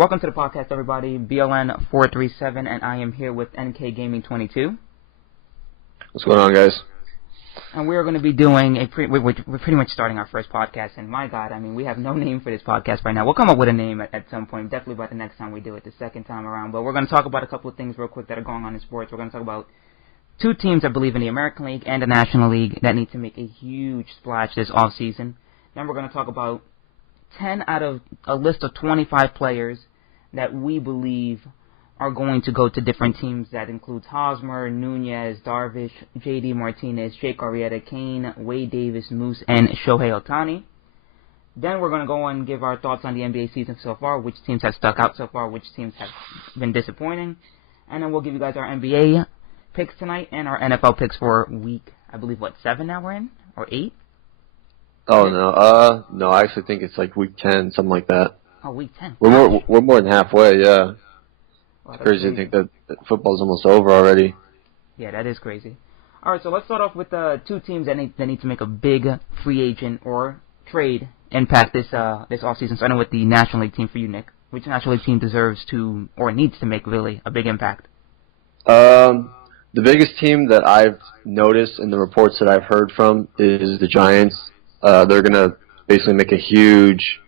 Welcome to the podcast, everybody. BLN 437, and I am here with NKGaming 22. What's going on, guys? And we're going to be doing we're pretty much starting our first podcast. And my God, I mean, we have no name for this podcast right now. We'll come up with a name at some point, definitely by the next time we do it, the second time around. But we're going to talk about a couple of things real quick that are going on in sports. We're going to talk about two teams, I believe, in the American League and the National League that need to make a huge splash this offseason. Then we're going to talk about 10 out of a list of 25 players that we believe are going to go to different teams. That includes Hosmer, Nunez, Darvish, J.D. Martinez, Jake Arrieta, Kane, Wade Davis, Moose, and Shohei Ohtani. Then we're going to go on and give our thoughts on the NBA season so far, which teams have stuck out so far, which teams have been disappointing. And then we'll give you guys our NBA picks tonight and our NFL picks for week, I believe, 7 now we're in? Or 8? Oh, no, I actually think it's like week 10, something like that. Oh, week 10. We're more than halfway, yeah. Wow, it's crazy to think that football's almost over already. Yeah, that is crazy. All right, so let's start off with two teams that need to make a big free agent or trade impact this offseason. Starting with the National League team for you, Nick. Which National League team deserves to or needs to make really a big impact? The biggest team that I've noticed in the reports that I've heard from is the Giants. They're going to basically make a huge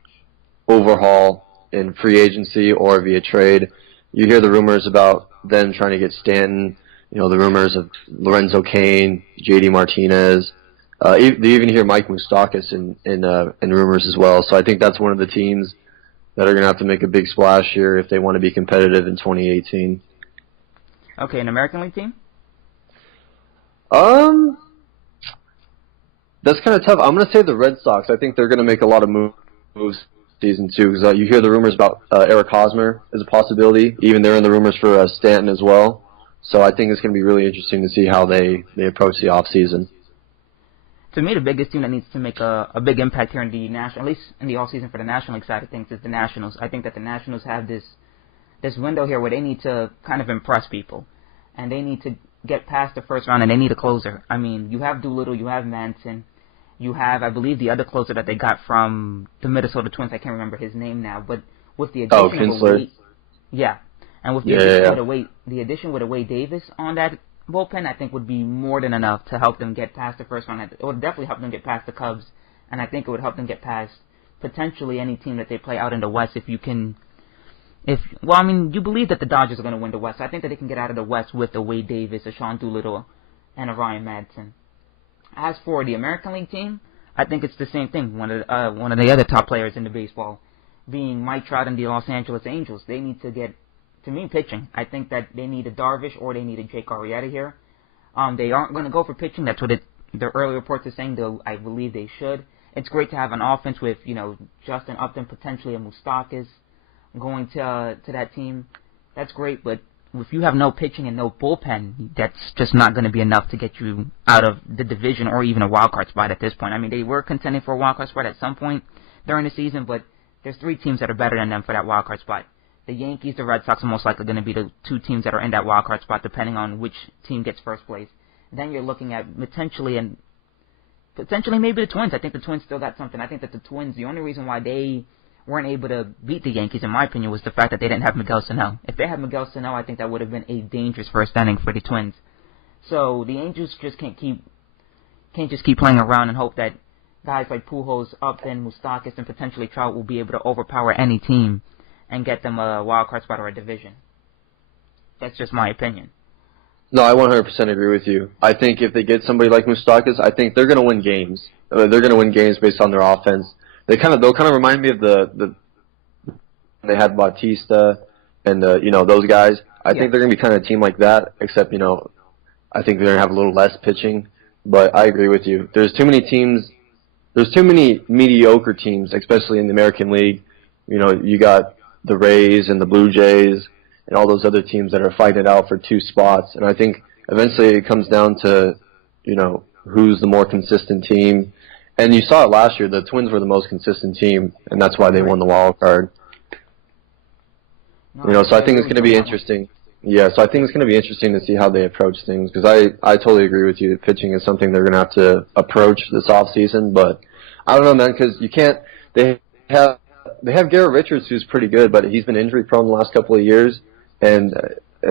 overhaul in free agency or via trade. You hear the rumors about them trying to get Stanton, the rumors of Lorenzo Cain, J.D. Martinez. They even hear Mike Moustakas in rumors as well. So I think that's one of the teams that are going to have to make a big splash here if they want to be competitive in 2018. Okay, an American League team? That's kind of tough. I'm going to say the Red Sox. I think they're going to make a lot of moves season 2 because you hear the rumors about Eric Hosmer as a possibility. Even they're in the rumors for Stanton as well. So I think it's going to be really interesting to see how they approach the offseason. To me, the biggest team that needs to make a big impact here in the national, at least in the offseason for the National League side of things, is the Nationals. I think that the Nationals have this window here where they need to kind of impress people, and they need to get past the first round, and they need a closer. I mean, you have Doolittle, you have Manson. You have, I believe, the other closer that they got from the Minnesota Twins. I can't remember his name now, but with the addition of Wade, and with the addition with Wade Davis on that bullpen, I think would be more than enough to help them get past the first round. It would definitely help them get past the Cubs, and I think it would help them get past potentially any team that they play out in the West. You believe that the Dodgers are going to win the West. So I think that they can get out of the West with a Wade Davis, a Sean Doolittle, and a Ryan Madson. As for the American League team, I think it's the same thing. One of the other top players in the baseball being Mike Trout and the Los Angeles Angels. They need to get, to me, pitching. I think that they need a Darvish or they need a Jake Arrieta here. They aren't going to go for pitching. That's what the early reports are saying, though I believe they should. It's great to have an offense with, Justin Upton, potentially a Moustakas going to that team. That's great, but if you have no pitching and no bullpen, that's just not going to be enough to get you out of the division or even a wild card spot at this point. I mean, they were contending for a wild card spot at some point during the season, but there's 3 teams that are better than them for that wild card spot. The Yankees, the Red Sox are most likely going to be the 2 teams that are in that wild card spot, depending on which team gets first place. Then you're looking at potentially maybe the Twins. I think the Twins still got something. I think that the Twins, the only reason why they weren't able to beat the Yankees, in my opinion, was the fact that they didn't have Miguel Sano. If they had Miguel Sano, I think that would have been a dangerous first inning for the Twins. So the Angels just can't just keep playing around and hope that guys like Pujols, Upton, Moustakas, and potentially Trout will be able to overpower any team and get them a wild card spot or a division. That's just my opinion. No, I 100% agree with you. I think if they get somebody like Moustakas, I think they're going to win games. They're going to win games based on their offense. They'll kind of remind me of the they had Bautista and those guys. I think they're gonna be kind of a team like that, except I think they're gonna have a little less pitching. But I agree with you. There's too many teams. There's too many mediocre teams, especially in the American League. You got the Rays and the Blue Jays and all those other teams that are fighting it out for 2 spots. And I think eventually it comes down to who's the more consistent team. And you saw it last year. The Twins were the most consistent team, and that's why they won the wild card. So I think it's going to be interesting. Yeah, so I think it's going to be interesting to see how they approach things, because I totally agree with you. Pitching is something they're going to have to approach this offseason, but I don't know, man, because you can't – they have they have Garrett Richards, who's pretty good, but he's been injury prone the last couple of years, and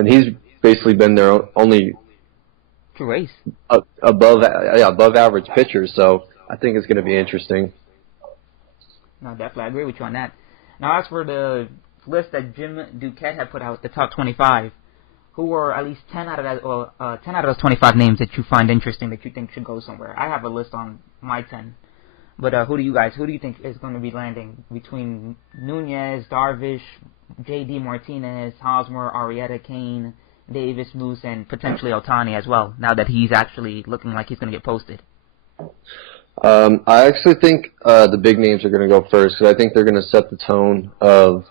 he's basically been their only True ace. above average pitcher. So I think it's going to be interesting. No, definitely, I agree with you on that. Now, as for the list that Jim Duquette had put out, the top 25, who were at least 10 out of that, 10 out of those 25 names that you find interesting that you think should go somewhere? I have a list on my 10. But who do you think is going to be landing between Nunez, Darvish, J.D. Martinez, Hosmer, Arrieta, Kane, Davis, Moose, and potentially Ohtani as well, now that he's actually looking like he's going to get posted? I actually think the big names are going to go first, because I think they're going to set the tone of,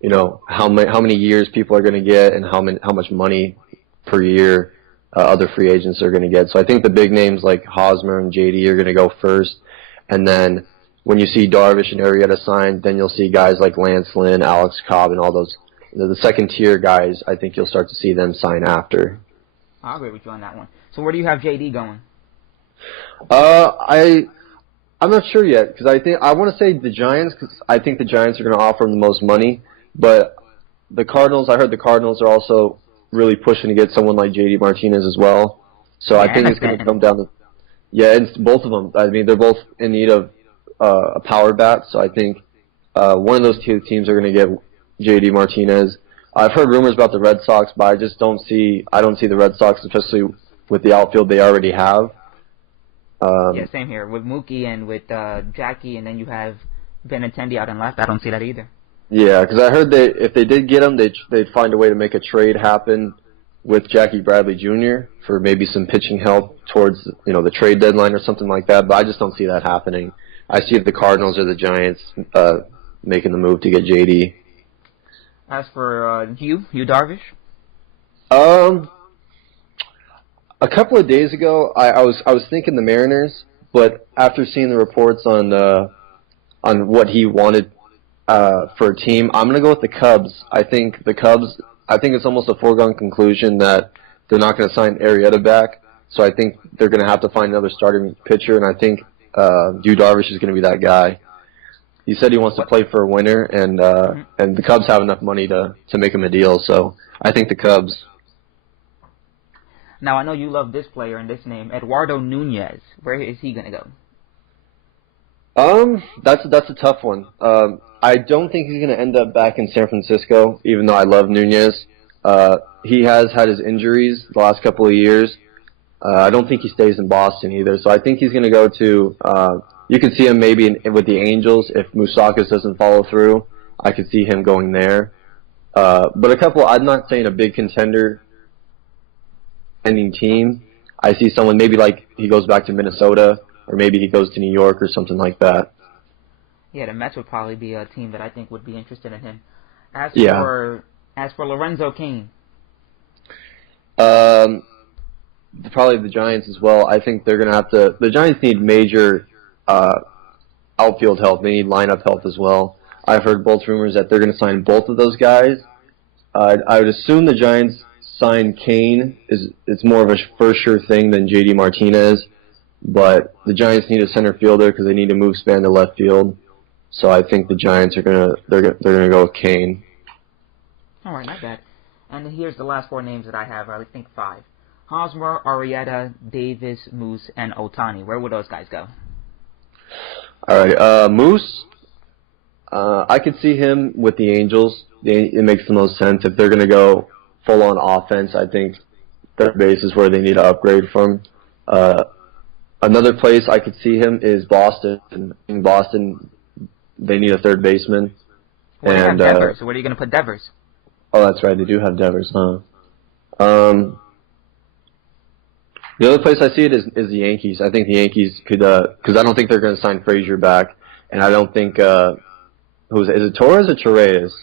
you know, how many years people are going to get and how much money per year other free agents are going to get. So I think the big names like Hosmer and JD are going to go first, and then when you see Darvish and Arrieta signed, then you'll see guys like Lance Lynn, Alex Cobb, and all those the second tier guys. I think you'll start to see them sign after. I'll agree with you on that one. So where do you have JD going? I'm not sure yet, because I want to say the Giants, because I think the Giants are going to offer him the most money. But the Cardinals, I heard the Cardinals are also really pushing to get someone like J.D. Martinez as well. So I think it's going to come down to, it's both of them. I mean, they're both in need of a power bat. So I think one of those two teams are going to get J.D. Martinez. I've heard rumors about the Red Sox, but I don't see the Red Sox, especially with the outfield they already have. Yeah, same here. With Mookie and with Jackie, and then you have Benintendi out and left. I don't see that either. Yeah, because I heard if they did get him, they'd find a way to make a trade happen with Jackie Bradley Jr. for maybe some pitching help towards the trade deadline or something like that. But I just don't see that happening. I see the Cardinals or the Giants making the move to get JD. As for you Darvish? A couple of days ago, I was thinking the Mariners, but after seeing the reports on what he wanted for a team, I'm gonna go with the Cubs. I think it's almost a foregone conclusion that they're not gonna sign Arrieta back. So I think they're gonna have to find another starting pitcher, and I think Darvish is gonna be that guy. He said he wants to play for a winner, and the Cubs have enough money to make him a deal. So I think the Cubs. Now, I know you love this player and this name, Eduardo Nunez. Where is he going to go? That's a tough one. I don't think he's going to end up back in San Francisco, even though I love Nunez. He has had his injuries the last couple of years. I don't think he stays in Boston either, so I think he's going to go to you could see him maybe with the Angels if Moustakas doesn't follow through. I could see him going there. But I'm not saying a big contender ending team. I see someone maybe like he goes back to Minnesota, or maybe he goes to New York or something like that. Yeah, the Mets would probably be a team that I think would be interested in him. As for Lorenzo Cain, probably the Giants as well. I think they're going to have to. The Giants need major outfield help. They need lineup help as well. I've heard both rumors that they're going to sign both of those guys. I would assume the Giants sign Kane. It's more of a for sure thing than J.D. Martinez, but the Giants need a center fielder because they need to move Span to left field. So I think the Giants are gonna go with Kane. All right, not bad. And here's the last four names that I have. I think 5: Hosmer, Arrieta, Davis, Moose, and Ohtani. Where would those guys go? All right, Moose. I could see him with the Angels. It makes the most sense if they're gonna go full-on offense. I think third base is where they need to upgrade from. Another place I could see him is Boston. In Boston, they need a third baseman. Well, they have Devers. So where are you going to put Devers? Oh, that's right. They do have Devers, huh? The other place I see it is the Yankees. I think the Yankees could, because I don't think they're going to sign Frazier back, and I don't think is it Torres or Torres?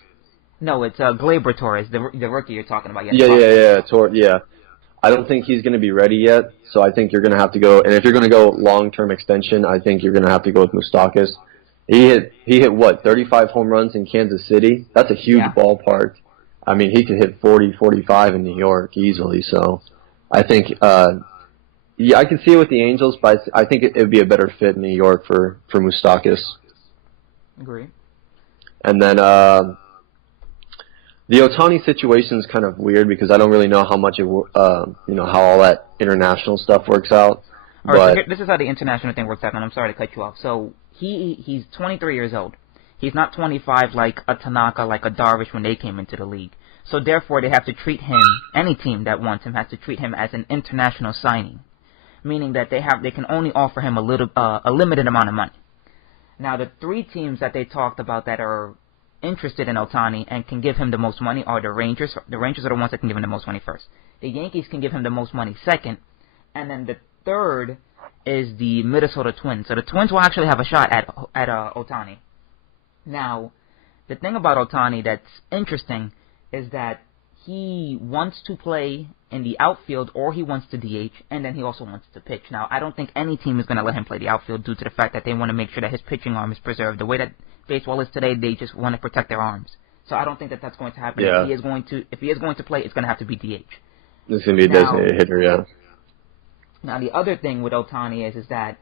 No, it's Gleyber Torres, the rookie you're talking about. Yeah. I don't think he's going to be ready yet, so I think you're going to have to go. And if you're going to go long-term extension, I think you're going to have to go with Moustakas. He hit what, 35 home runs in Kansas City? That's a huge ballpark. I mean, he could hit 40, 45 in New York easily. So I think, I can see it with the Angels, but I think it would be a better fit in New York for Moustakas. Agree. And then the Ohtani situation is kind of weird because I don't really know how much how all that international stuff works out. All right, so this is how the international thing works out, and I'm sorry to cut you off. So he's 23 years old. He's not 25 like a Tanaka, like a Darvish when they came into the league. So therefore, they have to treat him, any team that wants him has to treat him as an international signing, meaning that they can only offer him a limited amount of money. Now, the three teams that they talked about that are interested in Ohtani and can give him the most money are the Rangers. The Rangers are the ones that can give him the most money first. The Yankees can give him the most money second, and then the third is the Minnesota Twins. So the Twins will actually have a shot at Ohtani. Now, the thing about Ohtani that's interesting is that he wants to play in the outfield or he wants to DH, and then he also wants to pitch. Now, I don't think any team is going to let him play the outfield due to the fact that they want to make sure that his pitching arm is preserved. The way that baseball is today, they just want to protect their arms. So I don't think that that's going to happen. Yeah. If he is going to play, it's going to have to be DH. It's going to be a designated hitter, yeah. Now, the other thing with Ohtani is that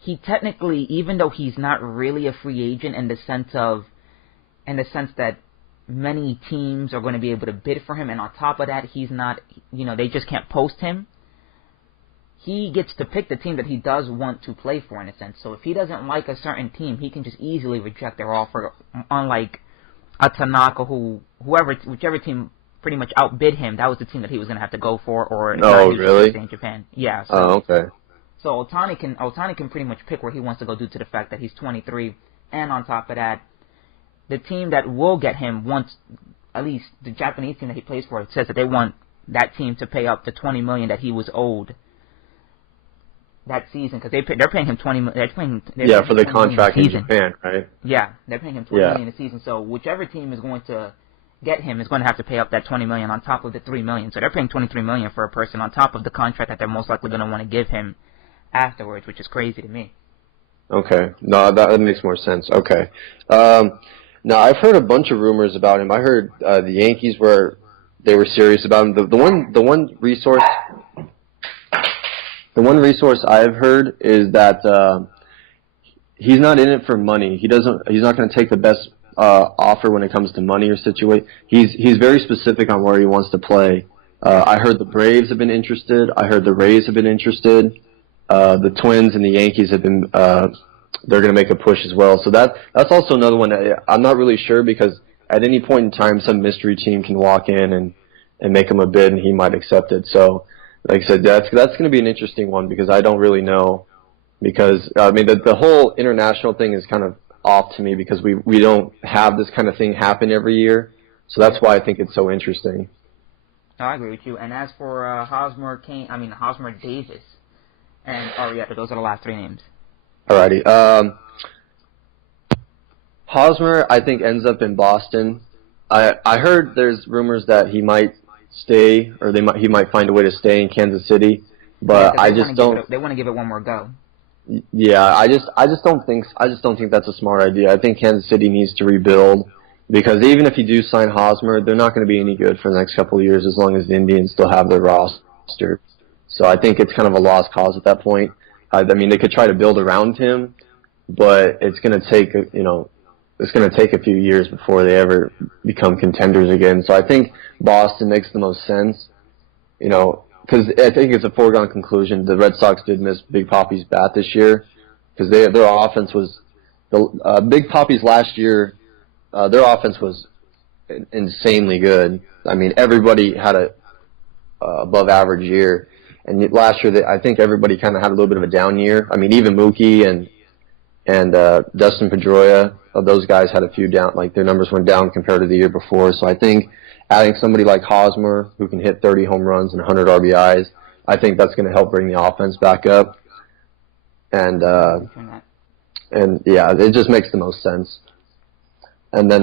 he technically, even though he's not really a free agent in the sense that many teams are going to be able to bid for him, and on top of that, he's not, they just can't post him. He gets to pick the team that he does want to play for, in a sense. So if he doesn't like a certain team, he can just easily reject their offer, unlike a Tanaka, whichever team pretty much outbid him, that was the team that he was going to have to go for, or really? In Japan. Yeah. So, okay. So Ohtani can pretty much pick where he wants to go due to the fact that he's 23, and on top of that, the team that will get him wants, at least the Japanese team that he plays for, says that they want that team to pay up the $20 million that he was owed that season, because they're paying him $20 million. For the contract in Japan, right? Yeah, they're paying him $20 million a season. So whichever team is going to get him is going to have to pay up that $20 million on top of the $3 million. So they're paying $23 million for a person on top of the contract that they're most likely going to want to give him afterwards, which is crazy to me. Okay, no, that makes more sense. Okay, now I've heard a bunch of rumors about him. I heard the Yankees were serious about him. The one resource I've heard is that he's not in it for money. He's not going to take the best offer when it comes to money or situation. He's very specific on where he wants to play. I heard the Braves have been interested. I heard the Rays have been interested. The Twins and the Yankees have been, they're going to make a push as well. So that's also another one. I'm not really sure because at any point in time, some mystery team can walk in and make him a bid and he might accept it. So, like I said, that's going to be an interesting one because I don't really know because, the whole international thing is kind of off to me because we don't have this kind of thing happen every year. So that's why I think it's so interesting. No, I agree with you. And as for Hosmer Davis, and Arrieta, those are the last three names. Alrighty. Hosmer, I think, ends up in Boston. I heard there's rumors that he might stay, or he might find a way to stay in Kansas City, but yeah, they want to give it one more go. Yeah, I just don't think that's a smart idea. I think Kansas City needs to rebuild because even if you do sign Hosmer, they're not going to be any good for the next couple of years as long as the Indians still have their roster. So I think it's kind of a lost cause at that point. They could try to build around him, but it's going to take a few years before they ever become contenders again. So I think Boston makes the most sense, because I think it's a foregone conclusion. The Red Sox did miss Big Papi's bat this year because their offense was Big Papi's last year. Their offense was insanely good. Everybody had a above average year. And last year, I think everybody kind of had a little bit of a down year. Even Mookie and Dustin Pedroia, those guys had a few down, their numbers went down compared to the year before. So I think adding somebody like Hosmer, who can hit 30 home runs and 100 RBIs, I think that's going to help bring the offense back up. And yeah, it just makes the most sense. And then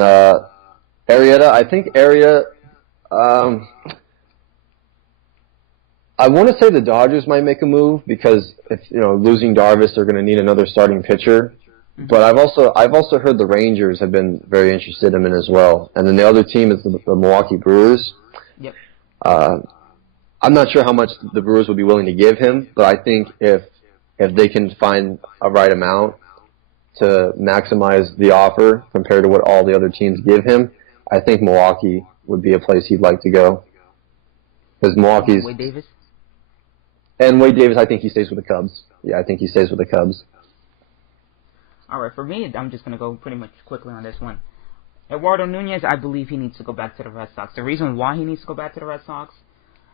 Arrieta, I think I want to say the Dodgers might make a move because if losing Darvish, they're going to need another starting pitcher. Mm-hmm. But I've also heard the Rangers have been very interested in him as well. And then the other team is the Milwaukee Brewers. Yep. I'm not sure how much the Brewers would be willing to give him, but I think if they can find a right amount, to maximize the offer compared to what all the other teams give him, I think Milwaukee would be a place he'd like to go. Because Milwaukee's... Wade Davis? And Wade Davis, I think he stays with the Cubs. Yeah, I think he stays with the Cubs. All right, for me, I'm just going to go pretty much quickly on this one. Eduardo Nunez, I believe he needs to go back to the Red Sox. The reason why he needs to go back to the Red Sox,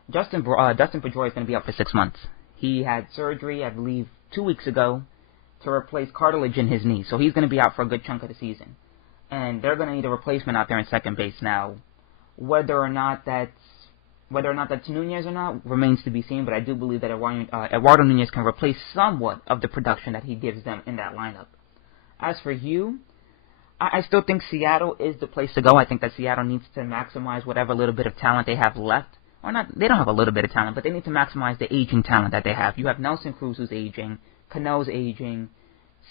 Dustin Pedroia is going to be out for 6 months. He had surgery, I believe, 2 weeks ago to replace cartilage in his knee. So he's going to be out for a good chunk of the season. And they're going to need a replacement out there in second base now. Whether or not that's Nunez or not remains to be seen, but I do believe that Eduardo Nunez can replace somewhat of the production that he gives them in that lineup. As for you, I still think Seattle is the place to go. I think that Seattle needs to maximize whatever little bit of talent they have left. Or not, they don't have a little bit of talent, but they need to maximize the aging talent that they have. You have Nelson Cruz who's aging, Cano's aging,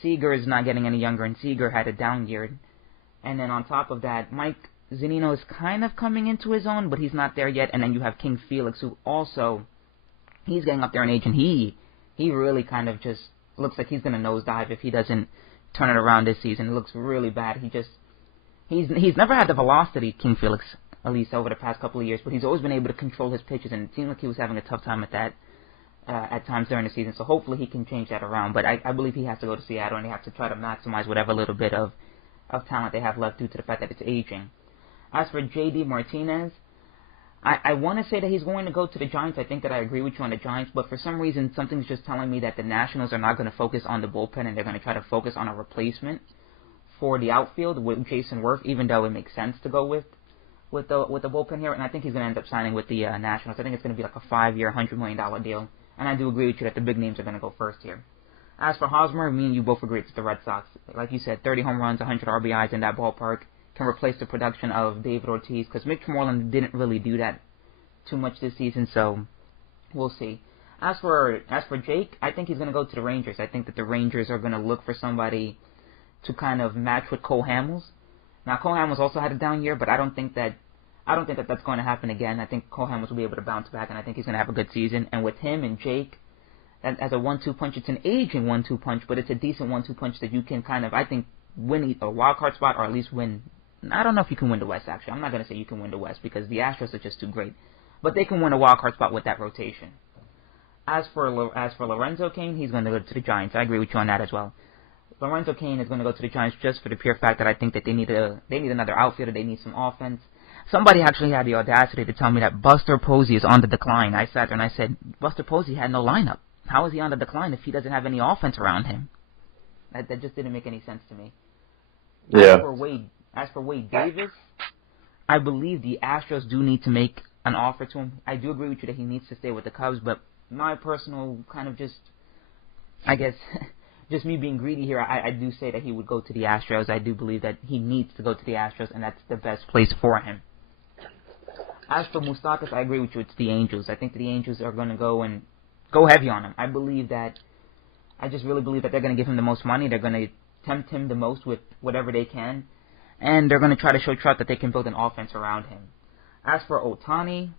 Seager is not getting any younger, and Seager had a down year. And then on top of that, Mike Zunino is kind of coming into his own, but he's not there yet. And then you have King Felix, who also, he's getting up there in age, and he really kind of just looks like he's going to nosedive if he doesn't turn it around this season. It looks really bad. He's never had the velocity, King Felix, at least over the past couple of years, but he's always been able to control his pitches, and it seemed like he was having a tough time at that at times during the season. So hopefully he can change that around. But I believe he has to go to Seattle, and they have to try to maximize whatever little bit of talent they have left due to the fact that it's aging. As for J.D. Martinez, I want to say that he's going to go to the Giants. I think that I agree with you on the Giants, but for some reason, something's just telling me that the Nationals are not going to focus on the bullpen, and they're going to try to focus on a replacement for the outfield with Jason Worth, even though it makes sense to go with the bullpen here. And I think he's going to end up signing with the Nationals. I think it's going to be like a 5-year, $100 million deal, and I do agree with you that the big names are going to go first here. As for Hosmer, me and you both agree it's the Red Sox. Like you said, 30 home runs, 100 RBIs in that ballpark can replace the production of David Ortiz, because Mitch Moreland didn't really do that too much this season, so we'll see. As for Jake, I think he's going to go to the Rangers. I think that the Rangers are going to look for somebody to kind of match with Cole Hamels. Now, Cole Hamels also had a down year, but I don't think that that's going to happen again. I think Cole Hamels will be able to bounce back, and I think he's going to have a good season. And with him and Jake, as a 1-2 punch, it's an aging 1-2 punch, but it's a decent 1-2 punch that you can kind of, I think, win a wild card spot, or at least win. I don't know if you can win the West, actually. I'm not going to say you can win the West, because the Astros are just too great. But they can win a wild card spot with that rotation. As for Lorenzo Cain, he's going to go to the Giants. I agree with you on that as well. Lorenzo Cain is going to go to the Giants just for the pure fact that I think that they need another outfielder. They need some offense. Somebody actually had the audacity to tell me that Buster Posey is on the decline. I sat there and I said, Buster Posey had no lineup. How is he on the decline if he doesn't have any offense around him? That just didn't make any sense to me. Yeah. As for Wade Davis, I believe the Astros do need to make an offer to him. I do agree with you that he needs to stay with the Cubs, but my personal kind of just me being greedy here, I do say that he would go to the Astros. I do believe that he needs to go to the Astros, and that's the best place for him. As for Moustakas, I agree with you. It's the Angels. I think that the Angels are going to go heavy on him. I just really believe that they're going to give him the most money. They're going to tempt him the most with whatever they can, and they're going to try to show Trout that they can build an offense around him. As for Ohtani,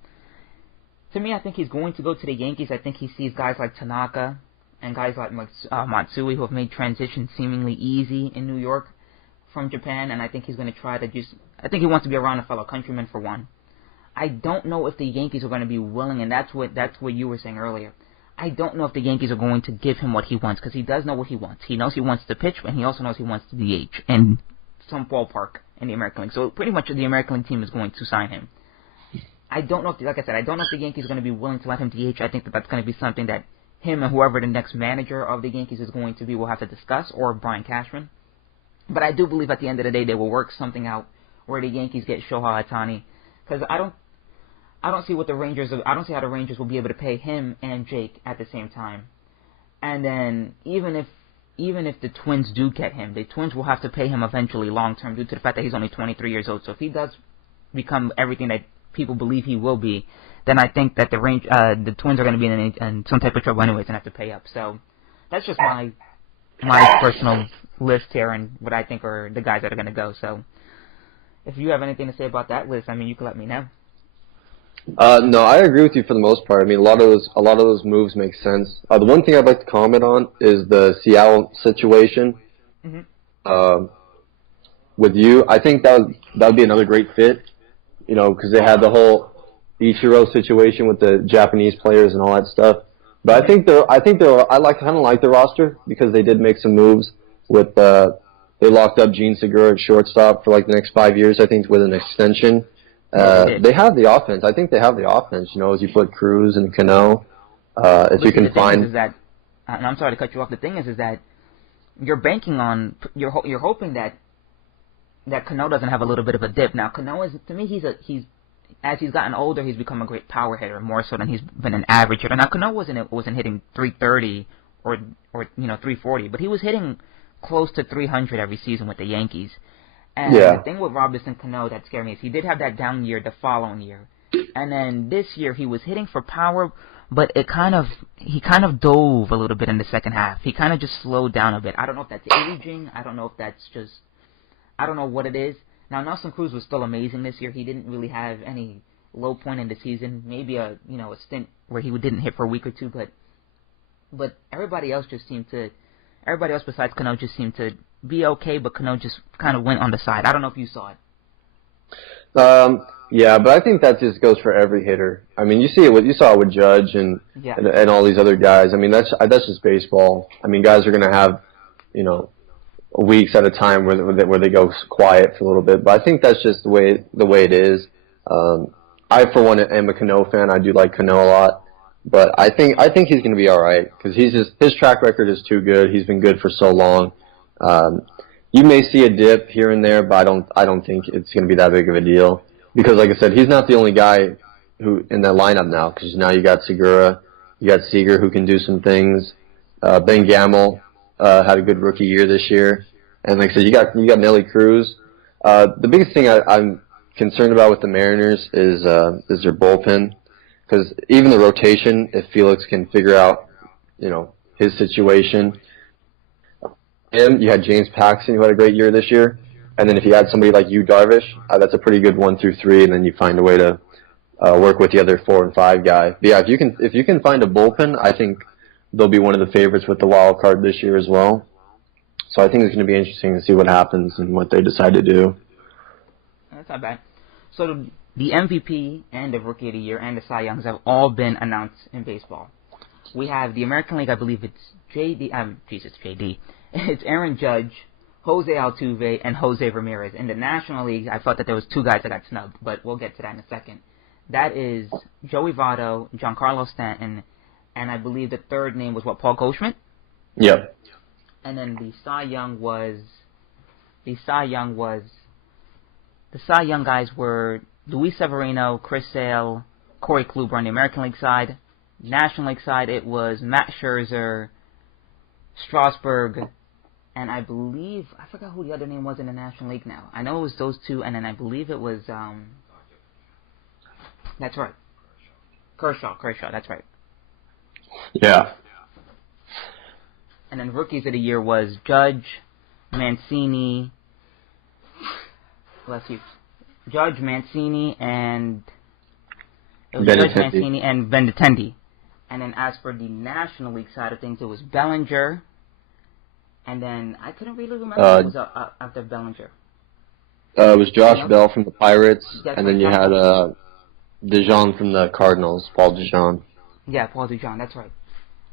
to me, I think he's going to go to the Yankees. I think he sees guys like Tanaka and guys like Matsui who have made transitions seemingly easy in New York from Japan, and I think he's going to try to I think he wants to be around a fellow countryman for one. I don't know if the Yankees are going to be willing, and that's what you were saying earlier. I don't know if the Yankees are going to give him what he wants, because he does know what he wants. He knows he wants to pitch, and he also knows he wants to DH in some ballpark in the American League. So pretty much the American League team is going to sign him. I don't know if, like I said, I don't know if the Yankees are going to be willing to let him DH. I think that that's going to be something that him and whoever the next manager of the Yankees is going to be will have to discuss, or Brian Cashman. But I do believe at the end of the day they will work something out where the Yankees get Shohei Ohtani, because I don't see how the Rangers will be able to pay him and Jake at the same time. And then even if the Twins do get him, the Twins will have to pay him eventually long term due to the fact that he's only 23 years old. So if he does become everything that people believe he will be, then I think that the Twins are going to be in some type of trouble anyways and have to pay up. So that's just my personal list here and what I think are the guys that are going to go. So if you have anything to say about that list, I mean, you can let me know. No, I agree with you for the most part. I mean, a lot of those moves make sense. The one thing I'd like to comment on is the Seattle situation. Mm-hmm. with you. I think that would be another great fit, because they had the whole Ichiro situation with the Japanese players and all that stuff. But I kind of like the roster because they did make some moves with they locked up Gene Segura at shortstop for like the next 5 years, I think, with an extension. They have the offense. I think they have the offense, as you put Cruz and Cano. If you can find. Is that, and I'm sorry to cut you off. The thing is that you're banking on, you're hoping that Cano doesn't have a little bit of a dip. Now, Cano is, to me, as he's gotten older, he's become a great power hitter more so than he's been an average hitter. Now, Cano wasn't hitting 330 or 340, but he was hitting close to 300 every season with the Yankees. And the thing with Robinson Cano that scared me is he did have that down year the following year, and then this year he was hitting for power, but he kind of dove a little bit in the second half. He kind of just slowed down a bit. I don't know if that's aging. I don't know if that's just, I don't know what it is. Now, Nelson Cruz was still amazing this year. He didn't really have any low point in the season. Maybe a stint where he didn't hit for a week or two, but everybody else besides Cano just seemed to be okay, but Cano just kind of went on the side. I don't know if you saw it. Yeah, but I think that just goes for every hitter. I mean, you saw it with Judge and all these other guys. I mean, that's just baseball. I mean, guys are going to have, weeks at a time where they go quiet for a little bit. But I think that's just the way it is. I, for one, am a Cano fan. I do like Cano a lot. But I think he's going to be all right because his track record is too good. He's been good for so long. You may see a dip here and there, but I don't think it's going to be that big of a deal because, like I said, he's not the only guy who in that lineup now. Because now you got Segura, you got Seager who can do some things. Ben Gamel had a good rookie year this year, and like I said, you got Nelly Cruz. The biggest thing I'm concerned about with the Mariners is their bullpen. Because even the rotation, if Felix can figure out, his situation, you had James Paxton who had a great year this year, and then if you had somebody like Yu Darvish, that's a pretty good 1 through 3, and then you find a way to work with the other 4 and 5 guy. But yeah, if you can find a bullpen, I think they'll be one of the favorites with the wild card this year as well. So I think it's going to be interesting to see what happens and what they decide to do. That's not bad. So the MVP and the Rookie of the Year and the Cy Youngs have all been announced in baseball. We have the American League, I believe it's JD. It's Aaron Judge, Jose Altuve, and Jose Ramirez. In the National League, I thought that there was 2 guys that got snubbed, but we'll get to that in a second. That is Joey Votto, Giancarlo Stanton, and I believe the third name was Paul Goldschmidt? Yep. And then the Cy Young guys were Luis Severino, Chris Sale, Corey Kluber on the American League side. National League side, it was Matt Scherzer, Strasburg, and I forgot who the other name was in the National League now. I know it was those 2, and then I believe it was, that's right. Kershaw, that's right. Yeah. And then Rookies of the Year was Judge, Mancini, Judge, Mancini, and Benintendi. And then as for the National League side of things, it was Bellinger, and then I couldn't really remember who was after Bellinger. It was Josh Bell from the Pirates, and then you had DeJong from the Cardinals, Paul DeJong. Yeah, Paul DeJong, that's right.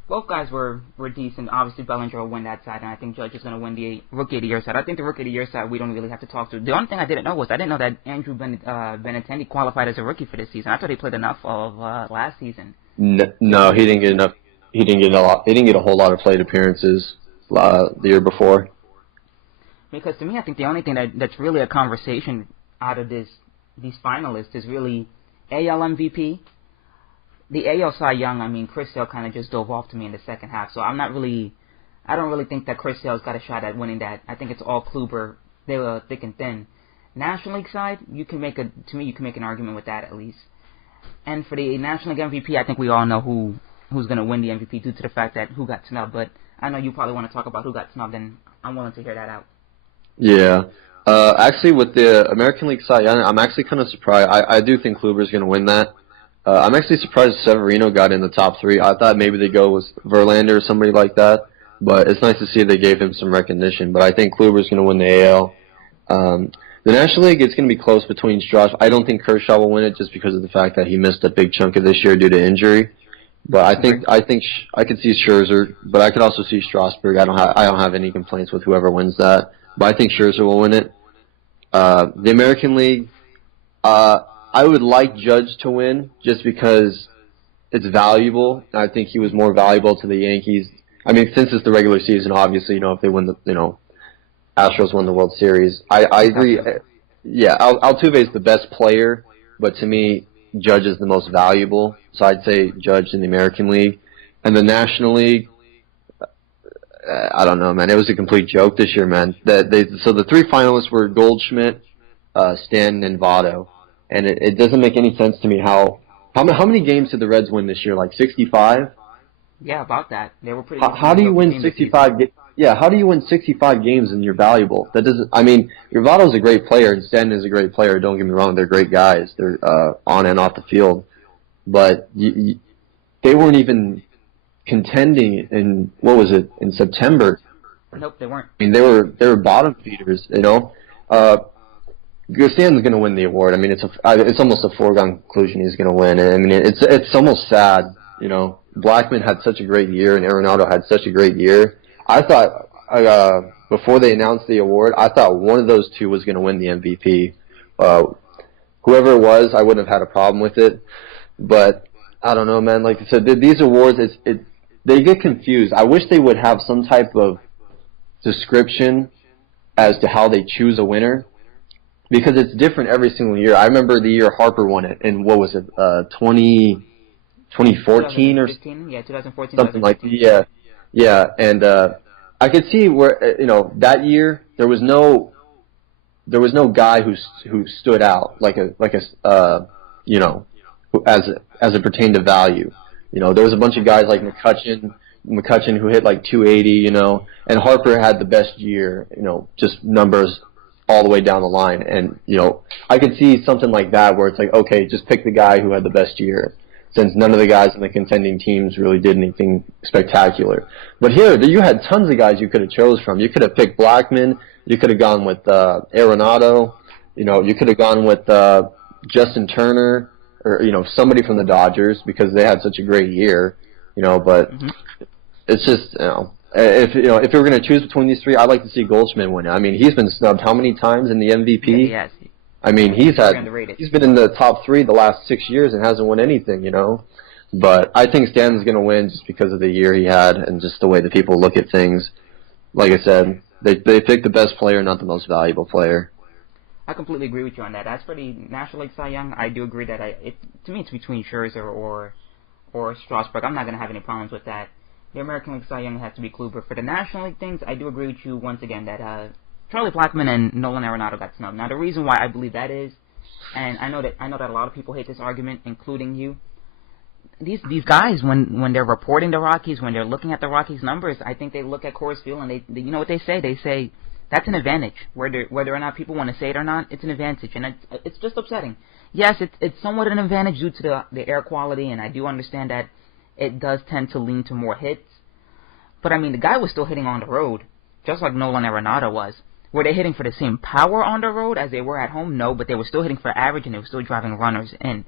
Both guys were decent. Obviously, Bellinger will win that side, and I think Judge is going to win the Rookie of the Year side. I think the Rookie of the Year side we don't really have to talk to. The only thing I didn't know that Andrew Benintendi qualified as a rookie for this season. I thought he played enough of last season. No, he didn't get enough. He didn't get a lot. He didn't get a whole lot of plate appearances the year before. Because to me, I think the only thing that's really a conversation out of these finalists is really AL MVP. The AL Cy Young, I mean, Chris Sale kind of just dove off to me in the second half, so I don't really think that Chris Sale's got a shot at winning that. I think it's all Kluber. They were thick and thin. National League side, you can make an argument with that at least. And for the National League MVP, I think we all know who's going to win the MVP due to the fact that who got snubbed, but I know you probably want to talk about who got snubbed, and I'm willing to hear that out. Yeah. Actually, with the American League side, I'm actually kind of surprised. I do think Kluber's going to win that. I'm actually surprised Severino got in the top 3. I thought maybe they'd go with Verlander or somebody like that. but it's nice to see they gave him some recognition. But I think Kluber's going to win the AL. The National League, it's going to be close between Strasburg. I don't think Kershaw will win it just because of the fact that he missed a big chunk of this year due to injury. But I think I could see Scherzer, but I could also see Strasburg. I don't have any complaints with whoever wins that. But I think Scherzer will win it. The American League, I would like Judge to win just because it's valuable. I think he was more valuable to the Yankees. I mean, since it's the regular season, obviously, if they win Astros won the World Series. I agree. Yeah, Altuve is the best player, but to me, Judge is the most valuable. So I'd say Judge in the American League. And the National League, I don't know, man. It was a complete joke this year, man. So the three finalists were Goldschmidt, Stanton, and Votto. And it doesn't make any sense to me how many games did the Reds win this year? Like 65? Yeah, about that. They were pretty. How do you win 65? Yeah, how do you win 65 games and you're valuable? That doesn't. I mean, Votto's a great player and Stanton is a great player. Don't get me wrong; they're great guys. They're on and off the field, but they weren't even contending in in September. Nope, they weren't. I mean, they were bottom feeders. Stanton's going to win the award. I mean, it's almost a foregone conclusion he's going to win. I mean, it's almost sad. Blackman had such a great year and Arenado had such a great year. I thought before they announced the award, I thought one of those two was going to win the MVP. Whoever it was, I wouldn't have had a problem with it. But I don't know, man. Like I said, these awards, they get confused. I wish they would have some type of description as to how they choose a winner, because it's different every single year. I remember the year Harper won it, and what was it, 2014 or 2014, something like that. Yeah, and I could see where that year there was no guy who stood out as it pertained to value. There was a bunch of guys like McCutchen who hit like 280, and Harper had the best year, just numbers all the way down the line. And, I could see something like that where it's like, okay, just pick the guy who had the best year, since none of the guys in the contending teams really did anything spectacular. But here, you had tons of guys you could have chose from. You could have picked Blackman. You could have gone with Arenado. You could have gone with Justin Turner, or somebody from the Dodgers, because they had such a great year. But it's just if you were going to choose between these three, I'd like to see Goldschmidt win. I mean, he's been snubbed how many times in the MVP? Yes. I mean, he's been in the top three the last 6 years and hasn't won anything, But I think Stanton's going to win just because of the year he had and just the way that people look at things. Like I said, they picked the best player, not the most valuable player. I completely agree with you on that. As for the National League Cy Young, I do agree that to me it's between Scherzer or Strasburg. I'm not going to have any problems with that. The American League Cy Young has to be Kluber. For the National League things, I do agree with you once again that Charlie Blackmon and Nolan Arenado got snubbed. Now, the reason why I believe that is, and I know that a lot of people hate this argument, including you. These guys, when they're reporting the Rockies, when they're looking at the Rockies' numbers, I think they look at Coors Field and they you know what they say? They say that's an advantage. Whether or not people want to say it or not, it's an advantage, and it's just upsetting. Yes, it's somewhat an advantage due to the air quality, and I do understand that it does tend to lean to more hits. But I mean, the guy was still hitting on the road, just like Nolan Arenado was. Were they hitting for the same power on the road as they were at home? No, but they were still hitting for average, and they were still driving runners in.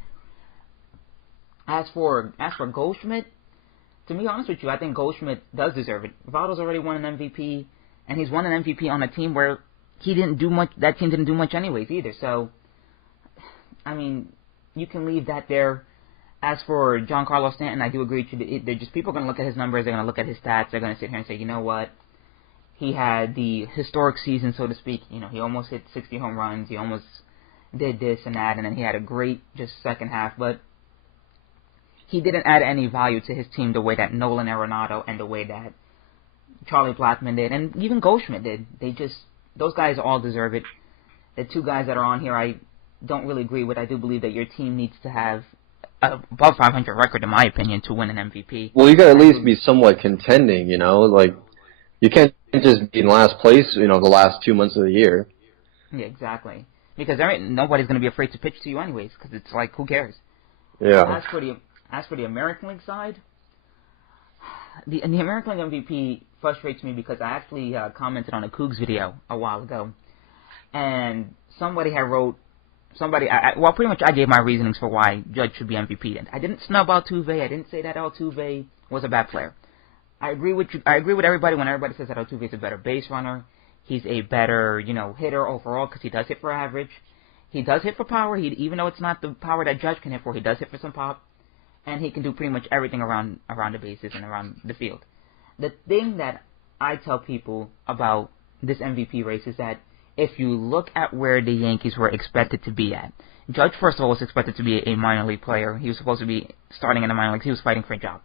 As for Goldschmidt, to be honest with you, I think Goldschmidt does deserve it. Votto's already won an MVP, and he's won an MVP on a team where he didn't do much. That team didn't do much anyways either. So, I mean, you can leave that there. As for Giancarlo Stanton, I do agree with you. They're just people are going to look at his numbers. They're going to look at his stats. They're going to sit here and say, you know what? He had the historic season, so to speak. He almost hit 60 home runs. He almost did this and that, and then he had a great just second half. But he didn't add any value to his team the way that Nolan Arenado and the way that Charlie Blackmon did, and even Goldschmidt did. Those guys all deserve it. The two guys that are on here, I don't really agree with. I do believe that your team needs to have above 500 record, in my opinion, to win an MVP. Well, you got to at least be somewhat contending, like you can't just be in last place, the last 2 months of the year. Yeah, exactly. Because nobody's going to be afraid to pitch to you anyways, because it's like, who cares? Yeah. As for the American League side, the American League MVP frustrates me because I actually commented on a Cougs video a while ago, and somebody had wrote, well, pretty much I gave my reasonings for why Judge should be MVP. And I didn't snub Altuve. I didn't say that Altuve was a bad player. I agree with you. I agree with everybody when everybody says that Altuve is a better base runner. He's a better, hitter overall because he does hit for average. He does hit for power. Even though it's not the power that Judge can hit for, he does hit for some pop. And he can do pretty much everything around the bases and around the field. The thing that I tell people about this MVP race is that if you look at where the Yankees were expected to be at, Judge, first of all, was expected to be a minor league player. He was supposed to be starting in the minor leagues. He was fighting for a job.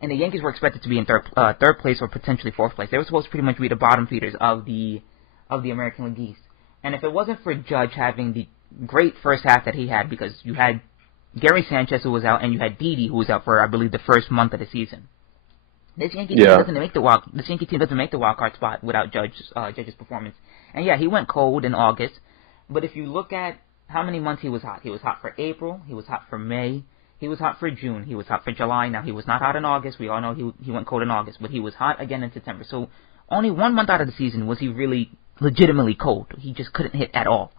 And the Yankees were expected to be in third place or potentially fourth place. They were supposed to pretty much be the bottom feeders of the American League East. And if it wasn't for Judge having the great first half that he had, because you had Gary Sanchez who was out and you had Didi who was out for, I believe, the first month of the season. This Yankee team doesn't make the wild card spot without Judge's performance. And yeah, he went cold in August, but if you look at how many months he was hot for April, he was hot for May, he was hot for June, he was hot for July. Now he was not hot in August. We all know he went cold in August, but he was hot again in September. So only 1 month out of the season was he really legitimately cold. He just couldn't hit at all.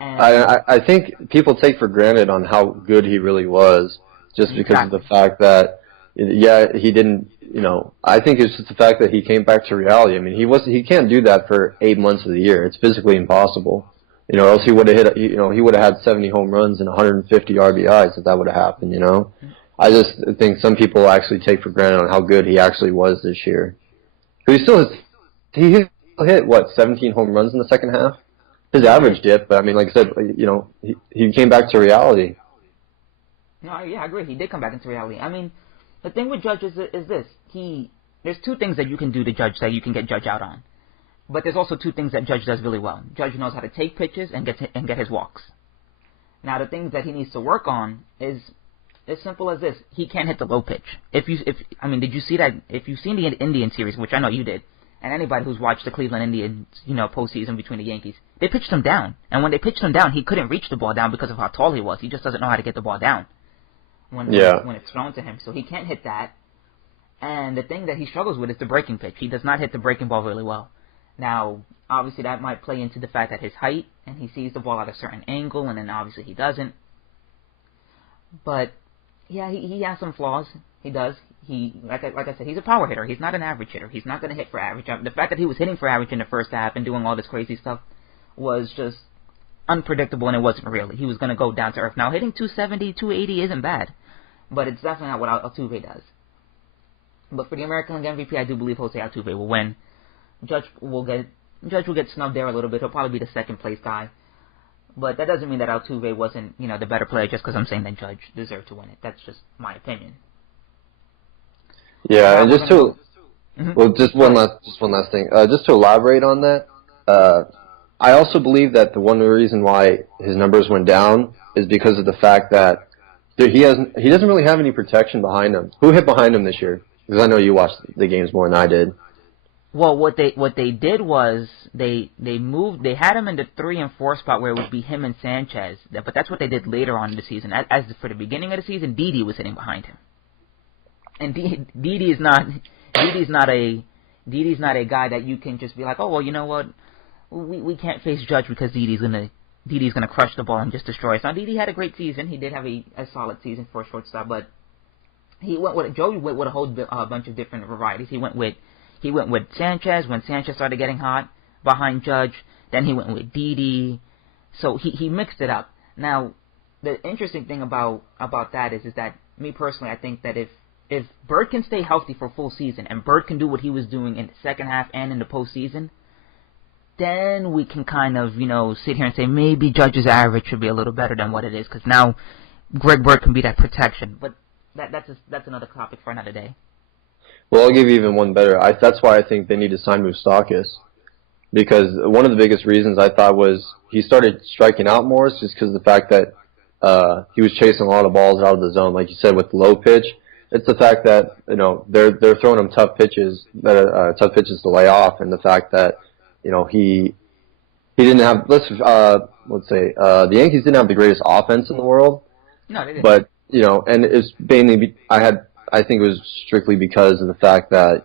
And I think people take for granted on how good he really was just because of the fact that, he didn't, I think it's just the fact that he came back to reality. I mean, he can't do that for 8 months of the year. It's physically impossible. Or else he would have he would have had 70 home runs and 150 RBIs if that would have happened, I just think some people actually take for granted on how good he actually was this year. But he hit, 17 home runs in the second half? His average dipped, but I mean, like I said, he came back to reality. No, yeah, I agree. He did come back into reality. I mean, the thing with Judge is this. There's two things that you can do to Judge that you can get Judge out on. But there's also two things that Judge does really well. Judge knows how to take pitches and get his walks. Now, the things that he needs to work on is as simple as this. He can't hit the low pitch. Did you see that? If you've seen the Indian series, which I know you did, and anybody who's watched the Cleveland Indians, postseason between the Yankees, they pitched him down. And when they pitched him down, he couldn't reach the ball down because of how tall he was. He just doesn't know how to get the ball down when it's thrown to him. So he can't hit that. And the thing that he struggles with is the breaking pitch. He does not hit the breaking ball really well. Now, obviously that might play into the fact that his height, and he sees the ball at a certain angle, and then obviously he doesn't. But, yeah, he has some flaws. He does. Like I said, he's a power hitter. He's not an average hitter. He's not going to hit for average. The fact that he was hitting for average in the first half and doing all this crazy stuff was just unpredictable, and it wasn't real. He was going to go down to earth. Now, hitting 270, 280 isn't bad, but it's definitely not what Altuve does. But for the American League MVP, I do believe Jose Altuve will win. Judge will get snubbed there a little bit. He'll probably be the second place guy. But that doesn't mean that Altuve wasn't, the better player just because I'm saying that Judge deserved to win it. That's just my opinion. Yeah, and just one last thing. Just to elaborate on that, I also believe that the one reason why his numbers went down is because of the fact that he doesn't really have any protection behind him. Who hit behind him this year? Because I know you watched the games more than I did. Well, what they did was they had him in the 3 and 4 spot where it would be him and Sanchez. But that's what they did later on in the season. As for the beginning of the season, Didi was hitting behind him. And Didi is not a guy that you can just be like, oh well, you know what, we can't face Judge because Didi's gonna crush the ball and just destroy us. Now Didi had a great season. He did have a solid season for a shortstop, but Joey went with a whole bunch of different varieties. He went with Sanchez when Sanchez started getting hot behind Judge. Then he went with Didi. So he mixed it up. Now the interesting thing about that is that me personally, I think that if Bird can stay healthy for a full season and Bird can do what he was doing in the second half and in the postseason, then we can kind of, sit here and say maybe Judge's average should be a little better than what it is, because now Greg Bird can be that protection. But that's another topic for another day. Well, I'll give you even one better. That's why I think they need to sign Moustakas, because one of the biggest reasons I thought was he started striking out more is just because of the fact that he was chasing a lot of balls out of the zone, like you said, with the low pitch. It's the fact that they're throwing him tough pitches to lay off, and the fact that he didn't have the Yankees didn't have the greatest offense in the world. No, they didn't. But and it's mainly I think it was strictly because of the fact that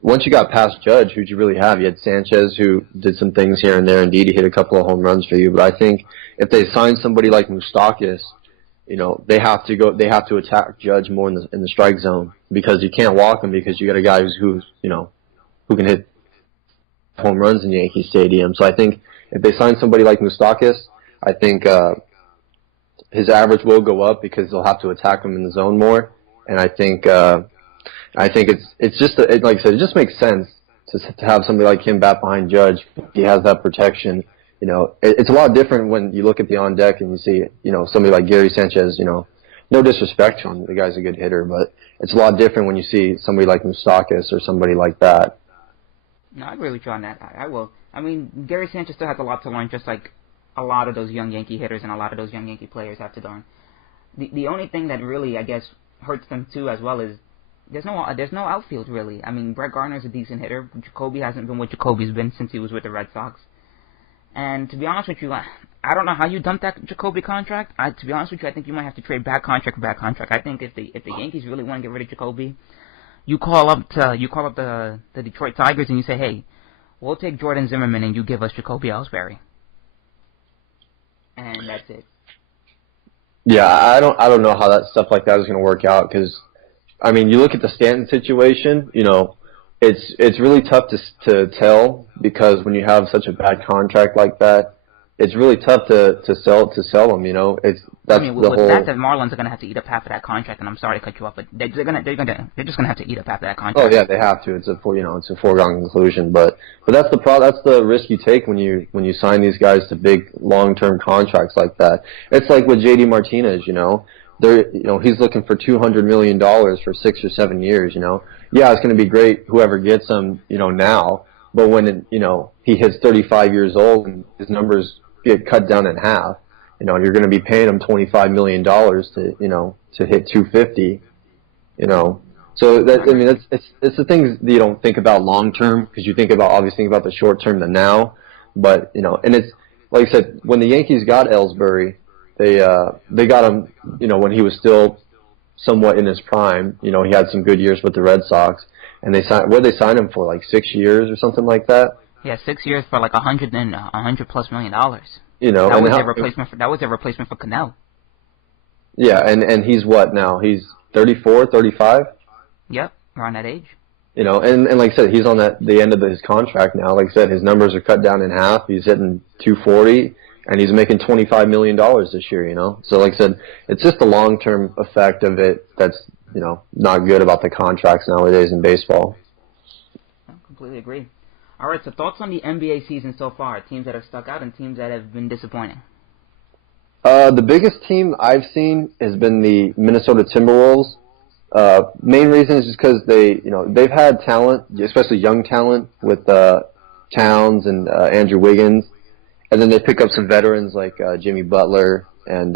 once you got past Judge, who'd you really have? You had Sanchez, who did some things here and there. Indeed, he hit a couple of home runs for you. But I think if they sign somebody like Moustakas, they have to attack Judge more in the strike zone, because you can't walk him, because you got a guy who can hit home runs in Yankee Stadium. So I think if they sign somebody like Moustakas, I think his average will go up, because they'll have to attack him in the zone more. And I think it's just like I said, it just makes sense to have somebody like him bat behind Judge. He has that protection. It's a lot different when you look at the on deck and you see somebody like Gary Sanchez. No disrespect to him, the guy's a good hitter, but it's a lot different when you see somebody like Moustakas or somebody like that. No, I agree with you on that. I will. I mean, Gary Sanchez still has a lot to learn, just like a lot of those young Yankee hitters and a lot of those young Yankee players have to learn. The only thing that really, I guess, hurts them too as well is there's no outfield really. I mean, Brett Gardner's a decent hitter. Jacoby hasn't been what Jacoby's been since he was with the Red Sox. And to be honest with you, I don't know how you dumped that Jacoby contract. To be honest with you, I think you might have to trade back contract for back contract. I think if the Yankees really want to get rid of Jacoby, you call up the Detroit Tigers and you say, hey, we'll take Jordan Zimmerman and you give us Jacoby Ellsbury. And that's it. Yeah, I don't know how that stuff like that is going to work out, because, I mean, you look at the Stanton situation, it's really tough to tell, because when you have such a bad contract like that, it's really tough to sell them. That's with the whole. That, the Marlins are going to have to eat up half of that contract, and I'm sorry to cut you off, but they're just going to have to eat up half of that contract. Oh yeah, they have to. It's a foregone conclusion. But that's that's the risk you take when you sign these guys to big long-term contracts like that. It's like with JD Martinez. He's looking for $200 million for 6 or 7 years. Yeah, it's going to be great whoever gets him. Now, but when he hits 35 years old and his numbers get cut down in half, and you're going to be paying him $25 million to hit 250, So it's the things that you don't think about long term, because you think about the short term, the now. But and it's like I said, when the Yankees got Ellsbury, they got him when he was still somewhat in his prime. He had some good years with the Red Sox, and they sign him for, like 6 years or something like that. Yeah, 6 years for like $100+ million. That was their replacement for Cano. Yeah, and he's what now? He's 34, 35? Yep, around that age. And like I said, he's on the end of his contract now. Like I said, his numbers are cut down in half. He's hitting 240, and he's making $25 million this year, So like I said, it's just the long-term effect of it that's, not good about the contracts nowadays in baseball. I completely agree. All right, so thoughts on the NBA season so far, teams that have stuck out and teams that have been disappointing. The biggest team I've seen has been the Minnesota Timberwolves. Main reason is just because they've had talent, especially young talent with Towns and Andrew Wiggins, and then they pick up some veterans like Jimmy Butler and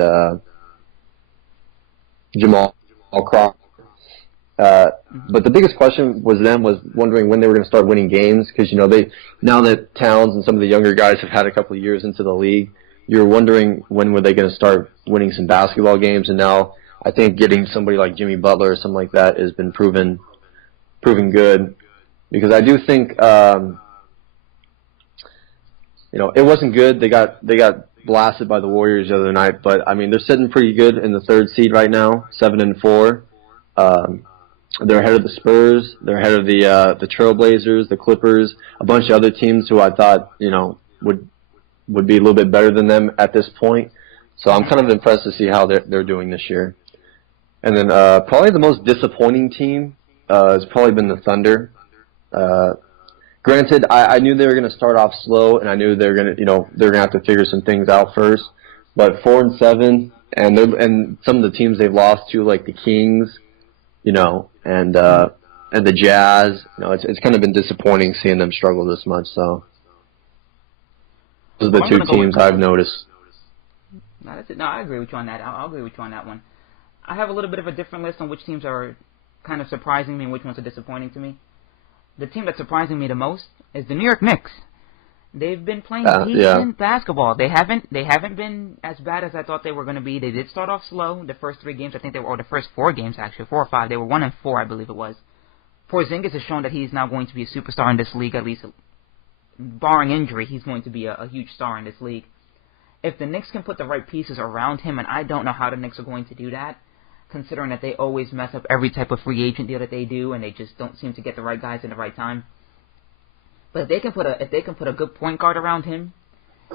Jamal Crawford. But the biggest question was wondering when they were going to start winning games, because now that Towns and some of the younger guys have had a couple of years into the league, you're wondering when were they going to start winning some basketball games, and now I think getting somebody like Jimmy Butler or something like that has been proven good, because I do think it wasn't good. They got blasted by the Warriors the other night, but I mean they're sitting pretty good in the 3rd seed right now, 7-4. They're ahead of the Spurs. They're ahead of the Trailblazers, the Clippers, a bunch of other teams who I thought would be a little bit better than them at this point. So I'm kind of impressed to see how they're doing this year. And then probably the most disappointing team has probably been the Thunder. Granted, I knew they were going to start off slow, and I knew they're going to have to figure some things out first. But 4-7, and some of the teams they've lost to, like the Kings, and the Jazz, it's kind of been disappointing seeing them struggle this much. So those are the two teams I've noticed. No, that's it. No, I agree with you on that. I'll agree with you on that one. I have a little bit of a different list on which teams are kind of surprising me and which ones are disappointing to me. The team that's surprising me the most is the New York Knicks. They've been playing decent basketball. They haven't been as bad as I thought they were going to be. They did start off slow. The first 3 games, I think or the first 4 games actually, 4 or 5. They were 1-4, I believe it was. Porzingis has shown that he's now going to be a superstar in this league, at least barring injury. He's going to be a huge star in this league. If the Knicks can put the right pieces around him, and I don't know how the Knicks are going to do that, considering that they always mess up every type of free agent deal that they do, and they just don't seem to get the right guys in the right time. But if they can put a good point guard around him,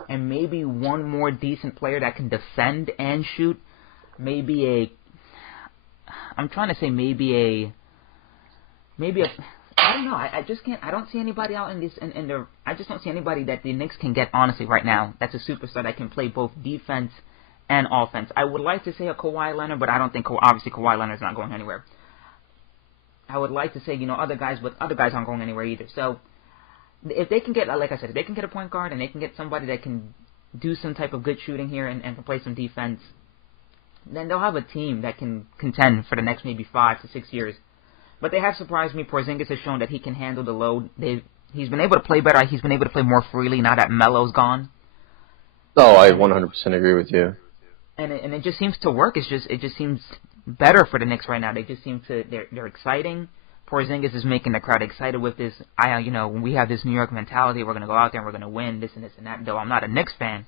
and maybe one more decent player that can defend and shoot, maybe I don't know. I just can't. I don't see anybody out in this. I just don't see anybody that the Knicks can get, honestly, right now. That's a superstar that can play both defense and offense. I would like to say a Kawhi Leonard, but I don't think obviously Kawhi Leonard's not going anywhere. I would like to say other guys, but other guys aren't going anywhere either. So if they can get, like I said, if they can get a point guard and they can get somebody that can do some type of good shooting here and can play some defense, then they'll have a team that can contend for the next maybe 5 to 6 years. But they have surprised me. Porzingis has shown that he can handle the load. He's been able to play better. He's been able to play more freely now that Melo's gone. Oh, I 100% agree with you. And it just seems to work. It just seems better for the Knicks right now. They just seem to they're exciting. Porzingis is making the crowd excited with this. When we have this New York mentality, we're gonna go out there and we're gonna win this and this and that. Though I'm not a Knicks fan,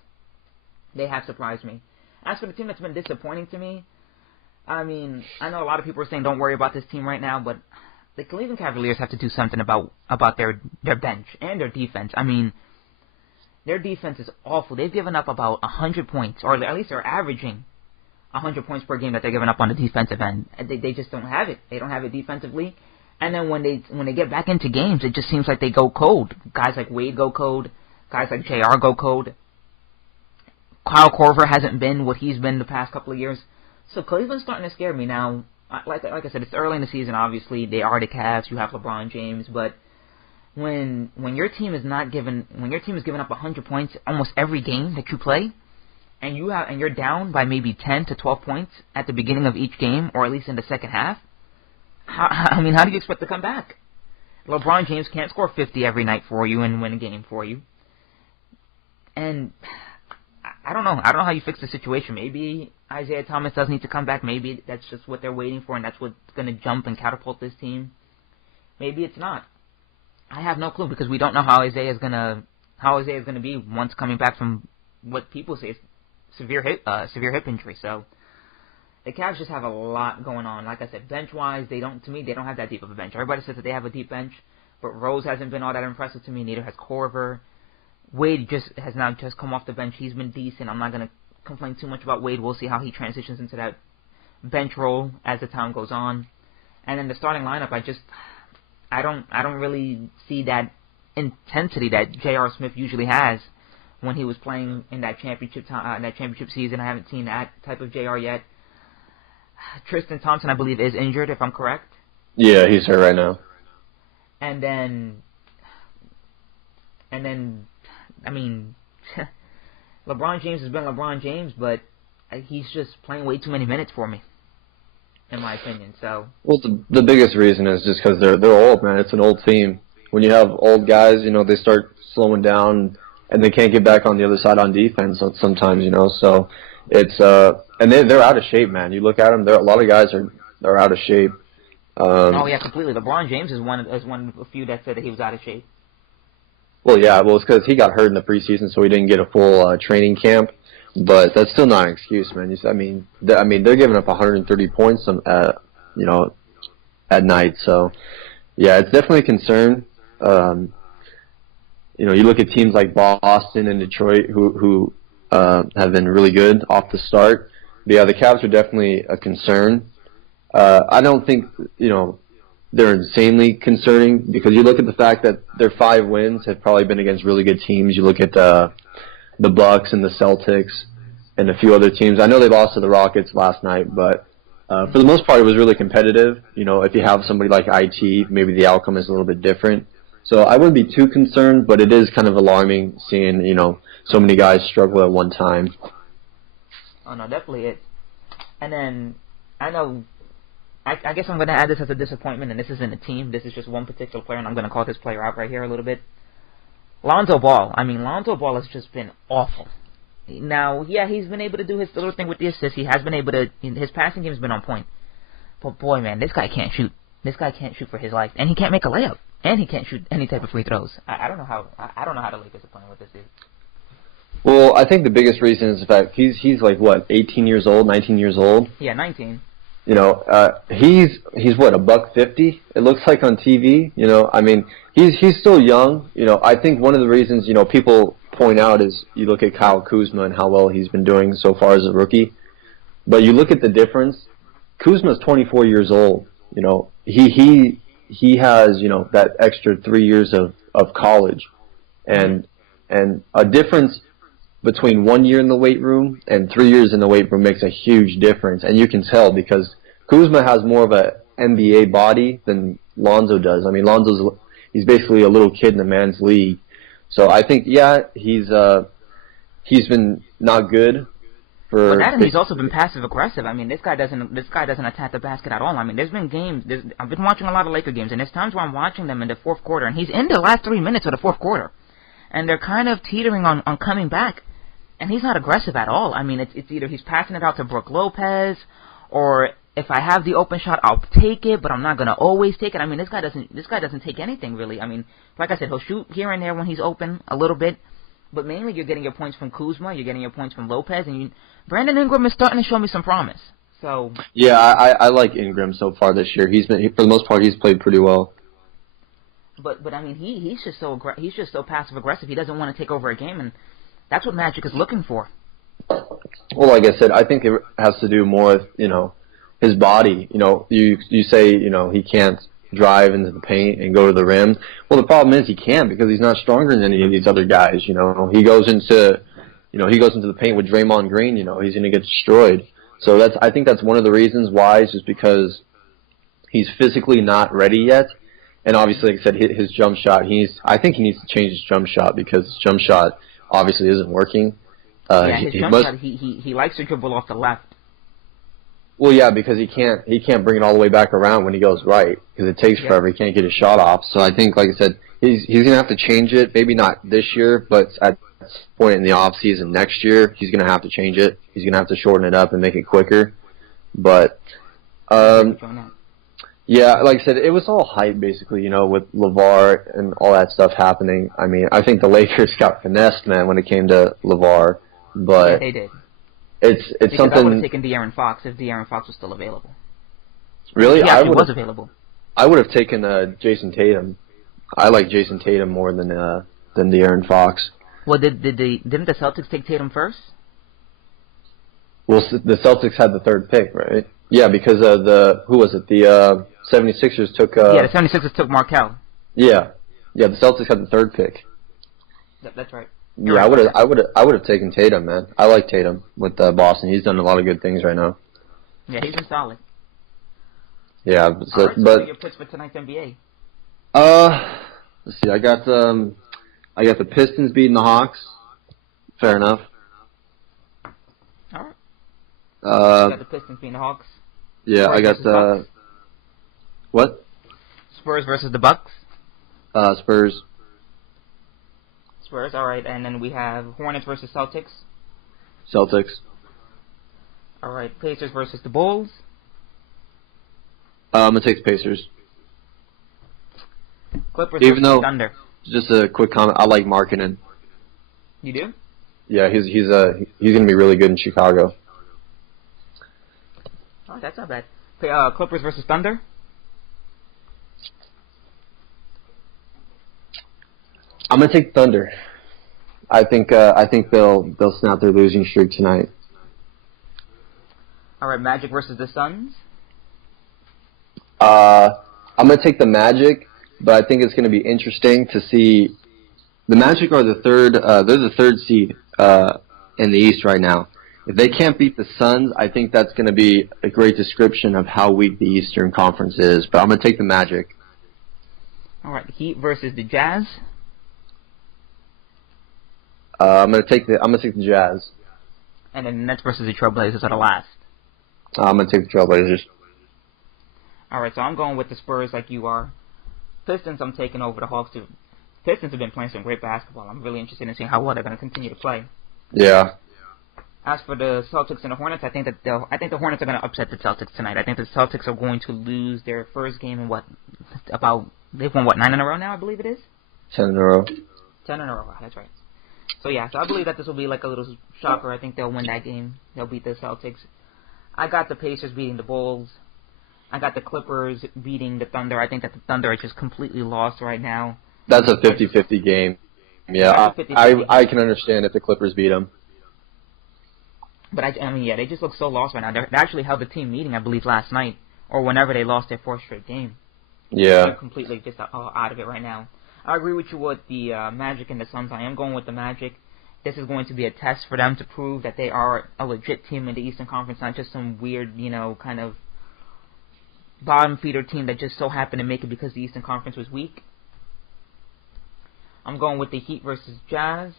they have surprised me. As for the team that's been disappointing to me, I mean, I know a lot of people are saying don't worry about this team right now, but the Cleveland Cavaliers have to do something about their bench and their defense. I mean, their defense is awful. They've given up about 100 points, or at least they're averaging 100 points per game that they're giving up on the defensive end. They just don't have it. They don't have it defensively. And then when they get back into games, it just seems like they go cold. Guys like Wade go cold. Guys like JR go cold. Kyle Korver hasn't been what he's been the past couple of years. So Cleveland's starting to scare me now. Like I said, it's early in the season. Obviously, they are the Cavs. You have LeBron James, but when your team is giving up 100 points almost every game that you play, and you're down by maybe 10 to 12 points at the beginning of each game, or at least in the second half, how do you expect to come back? LeBron James can't score 50 every night for you and win a game for you. And I don't know. I don't know how you fix the situation. Maybe Isaiah Thomas does need to come back. Maybe that's just what they're waiting for, and that's what's going to jump and catapult this team. Maybe it's not. I have no clue because we don't know how Isaiah is going to be once coming back from what people say is severe hip injury. So the Cavs just have a lot going on. Like I said, bench-wise, they don't have that deep of a bench. Everybody says that they have a deep bench, but Rose hasn't been all that impressive to me. Neither has Korver. Wade has now just come off the bench. He's been decent. I'm not going to complain too much about Wade. We'll see how he transitions into that bench role as the time goes on. And then the starting lineup, I don't really see that intensity that J.R. Smith usually has when he was playing in that championship season. I haven't seen that type of J.R. yet. Tristan Thompson, I believe, is injured, if I'm correct. Yeah, he's hurt right now. And then, I mean, LeBron James has been LeBron James, but he's just playing way too many minutes for me, in my opinion. So. Well, the biggest reason is just because they're old, man. It's an old team. When you have old guys, they start slowing down, and they can't get back on the other side on defense sometimes, So it's and they're out of shape, man. You look at them; a lot of guys are out of shape. Oh yeah, completely. LeBron James is one of a few that said that he was out of shape. Well, yeah, it's because he got hurt in the preseason, so he didn't get a full training camp. But that's still not an excuse, man. They're giving up 130 points at night. So, yeah, it's definitely a concern. You look at teams like Boston and Detroit who have been really good off the start. But yeah, the Cavs are definitely a concern. I don't think they're insanely concerning because you look at the fact that their 5 wins have probably been against really good teams. You look at the Bucks and the Celtics and a few other teams. I know they lost to the Rockets last night, but for the most part, it was really competitive. If you have somebody like IT, maybe the outcome is a little bit different. So I wouldn't be too concerned, but it is kind of alarming seeing, so many guys struggle at one time. Oh, no, definitely it. And then, I know, I guess I'm going to add this as a disappointment, and this isn't a team. This is just one particular player, and I'm going to call this player out right here a little bit. Lonzo Ball. Lonzo Ball has just been awful. Now, yeah, he's been able to do his little thing with the assists. He has been able to, his passing game has been on point. But boy, man, this guy can't shoot. This guy can't shoot for his life, and he can't make a layup, and he can't shoot any type of free throws. I don't know how the Lakers are playing with this dude. Well, I think the biggest reason is the fact he's like what, 18 years old, 19 years old. Yeah, 19. You know, he's what, $150? It looks like on TV. You know, I mean, he's still young. You know, I think one of the reasons, you know, people point out is you look at Kyle Kuzma and how well he's been doing so far as a rookie. But you look at the difference. Kuzma's 24 years old. You know, he has, you know, that extra 3 years of college, and a difference between 1 year in the weight room and 3 years in the weight room makes a huge difference, and you can tell because Kuzma has more of a NBA body than Lonzo does. I mean, he's basically a little kid in a man's league. So I think, yeah, he's been not good for. But that, and he's also been passive aggressive. I mean, this guy doesn't attack the basket at all. I mean, there's been games. I've been watching a lot of Laker games, and there's times where I'm watching them in the fourth quarter, and he's in the last 3 minutes of the fourth quarter, and they're kind of teetering on coming back, and he's not aggressive at all. I mean, it's either he's passing it out to Brook Lopez, or if I have the open shot, I'll take it, but I'm not gonna always take it. I mean, this guy doesn't take anything really. I mean, like I said, he'll shoot here and there when he's open a little bit, but mainly you're getting your points from Kuzma, you're getting your points from Lopez, and Brandon Ingram is starting to show me some promise. So yeah, I like Ingram so far this year. For the most part, he's played pretty well. But I mean, he's just so passive aggressive. He doesn't want to take over a game, and that's what Magic is looking for. Well, like I said, I think it has to do more with, you know, his body. You know, you say, you know, he can't drive into the paint and go to the rim. Well, the problem is he can't because he's not stronger than any of these other guys. You know, he goes into the paint with Draymond Green. You know, he's going to get destroyed. So I think that's one of the reasons why, is just because he's physically not ready yet. And obviously, like I said, his jump shot. I think he needs to change his jump shot because his jump shot obviously isn't working. His jump shot. He likes to dribble off the left. Well, yeah, because he can't bring it all the way back around when he goes right, because it takes forever. He can't get his shot off. So I think, like I said, he's gonna have to change it. Maybe not this year, but at this point in the off season next year, he's gonna have to change it. He's gonna have to shorten it up and make it quicker. But yeah, like I said, it was all hype basically, you know, with LeVar and all that stuff happening. I mean, I think the Lakers got finessed, man, when it came to LeVar. But yeah, they did. It's because something. I would have taken De'Aaron Fox if De'Aaron Fox was still available. Really? Yeah, he was available. I would have taken Jason Tatum. I like Jason Tatum more than De'Aaron Fox. Well, didn't the Celtics take Tatum first? Well, the Celtics had the third pick, right? Yeah, because who was it? The 76ers took. Yeah, the 76ers took Markelle. Yeah, the Celtics had the third pick. That's right. Yeah, I would have taken Tatum, man. I like Tatum with Boston. He's done a lot of good things right now. Yeah, he's been solid. Yeah, so what are your picks for tonight's NBA? Let's see. I got the Pistons beating the Hawks. Fair enough. All right. You got the Pistons beating the Hawks. Yeah, Spurs I got what? Spurs versus the Bucks. Spurs. Spurs, all right, and then we have Hornets versus Celtics. Celtics. All right, Pacers versus the Bulls. I'm gonna take the Pacers. Clippers versus the Thunder. Just a quick comment. I like Markkanen. You do? Yeah, he's gonna be really good in Chicago. Oh, that's not bad. Clippers versus Thunder. I'm gonna take Thunder. I think they'll snap their losing streak tonight. All right, Magic versus the Suns. I'm gonna take the Magic, but I think it's gonna be interesting to see. The Magic are the third. They're the third seed in the East right now. If they can't beat the Suns, I think that's gonna be a great description of how weak the Eastern Conference is. But I'm gonna take the Magic. All right, Heat versus the Jazz. I'm gonna take the Jazz. And then Nets versus the Trailblazers are the last. I'm gonna take the Trailblazers. All right, so I'm going with the Spurs like you are. Pistons, I'm taking over the Hawks too. Pistons have been playing some great basketball. I'm really interested in seeing how well they're going to continue to play. Yeah. As for the Celtics and the Hornets, I think the Hornets are going to upset the Celtics tonight. I think the Celtics are going to lose their first game in they've won 9 in a row now, I believe it is? 10 in a row. 10 in a row, that's right. So I believe that this will be like a little shocker. I think they'll win that game. They'll beat the Celtics. I got the Pacers beating the Bulls. I got the Clippers beating the Thunder. I think that the Thunder are just completely lost right now. That's a 50-50 game. Yeah, I can understand if the Clippers beat them. But they just look so lost right now. They actually held the team meeting, I believe, last night, or whenever they lost their 4th straight game. Yeah. They're completely just out of it right now. I agree with you with the Magic and the Suns. I am going with the Magic. This is going to be a test for them to prove that they are a legit team in the Eastern Conference, not just some weird, kind of bottom feeder team that just so happened to make it because the Eastern Conference was weak. I'm going with the Heat versus Jazz.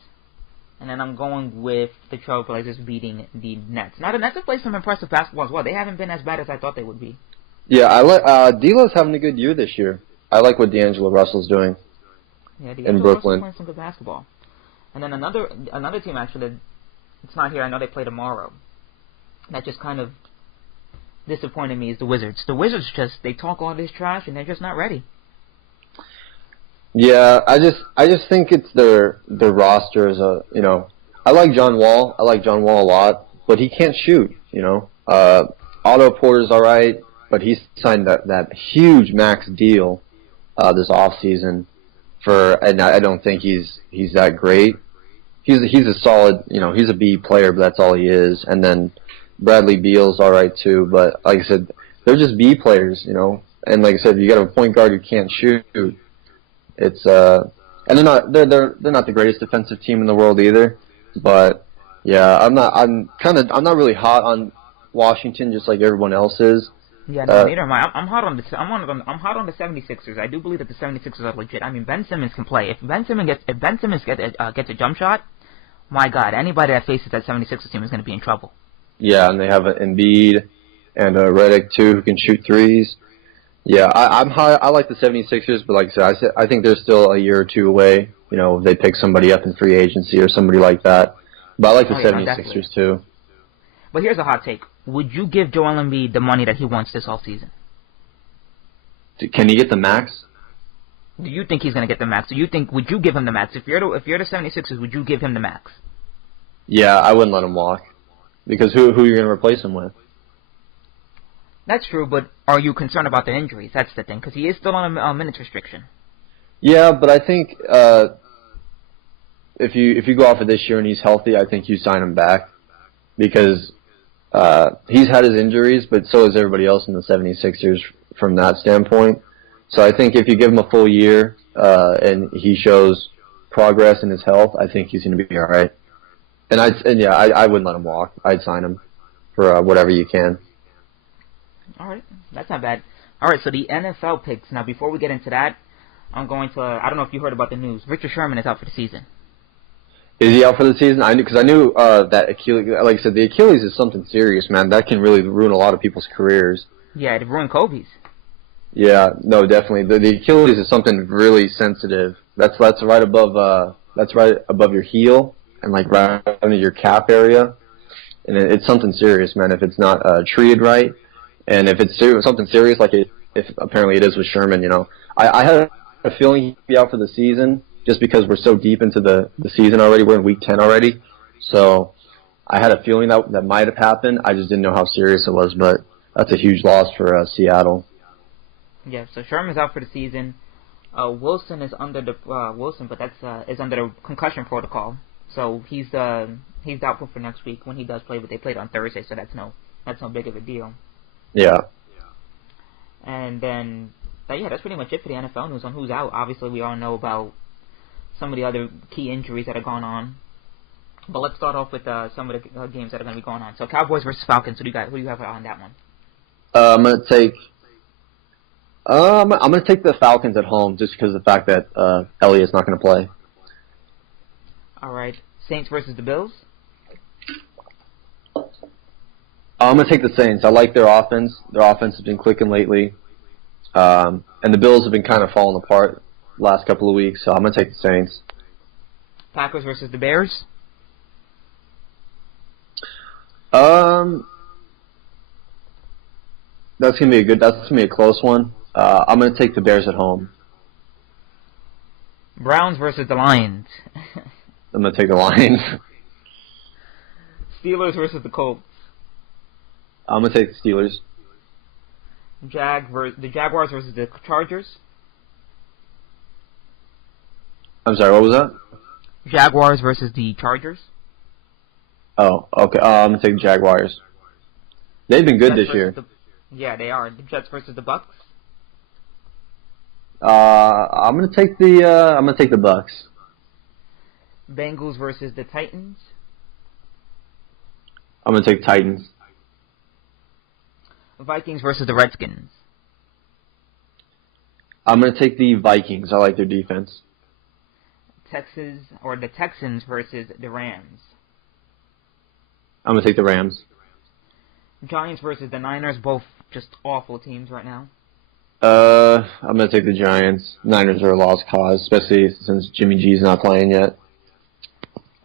And then I'm going with the Trailblazers beating the Nets. Now, the Nets have played some impressive basketball as well. They haven't been as bad as I thought they would be. Yeah, I like D'Lo's having a good year this year. I like what D'Angelo Russell's doing in Brooklyn. Playing some good basketball. And then another team, actually, it's not here. I know they play tomorrow. That just kind of disappointed me is the Wizards. The Wizards they talk all this trash, and they're just not ready. Yeah, I just think it's their roster is I like John Wall. I like John Wall a lot, but he can't shoot, Otto Porter's all right, but he signed that huge max deal this offseason and I don't think he's that great. He's a solid, he's a B player, but that's all he is. And then Bradley Beal's all right too, but like I said, they're just B players, And like I said, you got a point guard who can't shoot. It's and they're not the greatest defensive team in the world either, but yeah, I'm not really hot on Washington just like everyone else is. Yeah, no, neither am I. I'm hot on the 76ers. I do believe that the 76ers are legit. I mean, Ben Simmons can play. If Ben Simmons gets a jump shot, my God, anybody that faces that 76ers team is going to be in trouble. Yeah, and they have an Embiid and a Redick too who can shoot threes. Yeah, I'm high. I like the 76ers, but like I said, I think they're still a year or two away. If they pick somebody up in free agency or somebody like that. But I like the 76ers too. But here's a hot take. Would you give Joel Embiid the money that he wants this offseason? Can he get the max? Do you think he's going to get the max? Would you give him the max? If you're the 76ers, would you give him the max? Yeah, I wouldn't let him walk. Because who are you going to replace him with? That's true, but are you concerned about the injuries? That's the thing, because he is still on a minutes restriction. Yeah, but I think if you go off of this year and he's healthy, I think you sign him back because he's had his injuries, but so has everybody else in the 76ers from that standpoint. So I think if you give him a full year and he shows progress in his health, I think he's going to be all right. And I wouldn't let him walk. I'd sign him for whatever you can. All right, that's not bad. All right, so the NFL picks. Now, before we get into that, I'm going to. I don't know if you heard about the news. Richard Sherman is out for the season. Is he out for the season? I knew that Achilles. Like I said, the Achilles is something serious, man. That can really ruin a lot of people's careers. Yeah, it ruined Kobe's. Yeah, no, definitely. The Achilles is something really sensitive. That's right above your heel and like right under your calf area, and it's something serious, man. If it's not treated right. And if it's something serious, like if apparently it is with Sherman, I had a feeling he'd be out for the season just because we're so deep into the season already. We're in week 10 already. So I had a feeling that might have happened. I just didn't know how serious it was, but that's a huge loss for Seattle. Yeah, so Sherman's out for the season. Wilson is under is under the concussion protocol. So he's doubtful for next week when he does play, but they played on Thursday, so that's no big of a deal. Yeah. And then, that's pretty much it for the NFL news on who's out. Obviously, we all know about some of the other key injuries that are going on. But let's start off with some of the games that are going to be going on. So, Cowboys versus Falcons. Who do you have on that one? I'm gonna take the Falcons at home just because of the fact that Elliott's not going to play. All right. Saints versus the Bills. I'm going to take the Saints. I like their offense. Their offense has been clicking lately. And the Bills have been kind of falling apart the last couple of weeks, so I'm going to take the Saints. Packers versus the Bears? Um, that's gonna be a close one. I'm gonna take the Bears at home. Browns versus the Lions. I'm gonna take the Lions. Steelers versus the Colts. I'm gonna take the Steelers. The Jaguars versus the Chargers. I'm sorry, what was that? Jaguars versus the Chargers. Oh, okay. I'm gonna take the Jaguars. They've been good this year. Yeah, they are. The Jets versus the Bucks. I'm gonna take the Bucks. Bengals versus the Titans. I'm gonna take Titans. Vikings versus the Redskins. I'm gonna take the Vikings. I like their defense. The Texans versus the Rams. I'm gonna take the Rams. Giants versus the Niners, both just awful teams right now. I'm gonna take the Giants. Niners are a lost cause, especially since Jimmy G's not playing yet.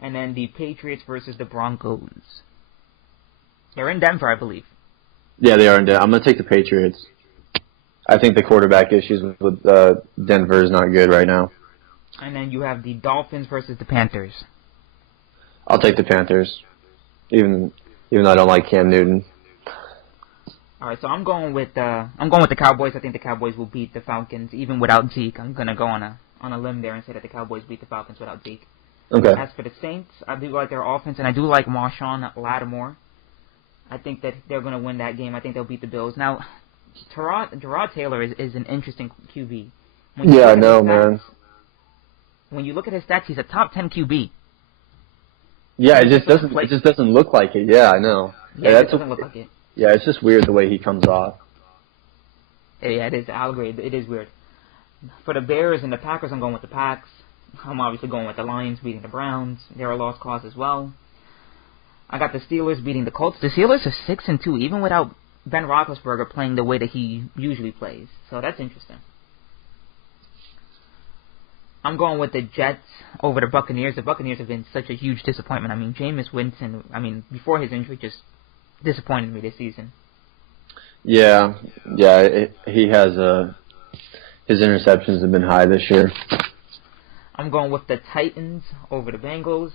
And then the Patriots versus the Broncos. They're in Denver, I believe. Yeah, they are in Denver. I'm gonna take the Patriots. I think the quarterback issues with Denver is not good right now. And then you have the Dolphins versus the Panthers. I'll take the Panthers, even though I don't like Cam Newton. All right, so I'm going with the Cowboys. I think the Cowboys will beat the Falcons even without Zeke. I'm gonna go on a limb there and say that the Cowboys beat the Falcons without Zeke. Okay. As for the Saints, I do like their offense, and I do like Marshawn Lattimore. I think that they're going to win that game. I think they'll beat the Bills. Now, Tyrod Taylor is an interesting QB. Yeah, I know, man. When you look at his stats, he's a top 10 QB. Yeah, it just doesn't look like it. Yeah, I know. Yeah, it doesn't look like it. Yeah, it's just weird the way he comes off. Yeah, it is. I'll agree. It is weird. For the Bears and the Packers, I'm going with the Packs. I'm obviously going with the Lions beating the Browns. They're a lost cause as well. I got the Steelers beating the Colts. The Steelers are 6-2, even without Ben Roethlisberger playing the way that he usually plays. So that's interesting. I'm going with the Jets over the Buccaneers. The Buccaneers have been such a huge disappointment. I mean, Jameis Winston, before his injury, just disappointed me this season. Yeah, he has his interceptions have been high this year. I'm going with the Titans over the Bengals.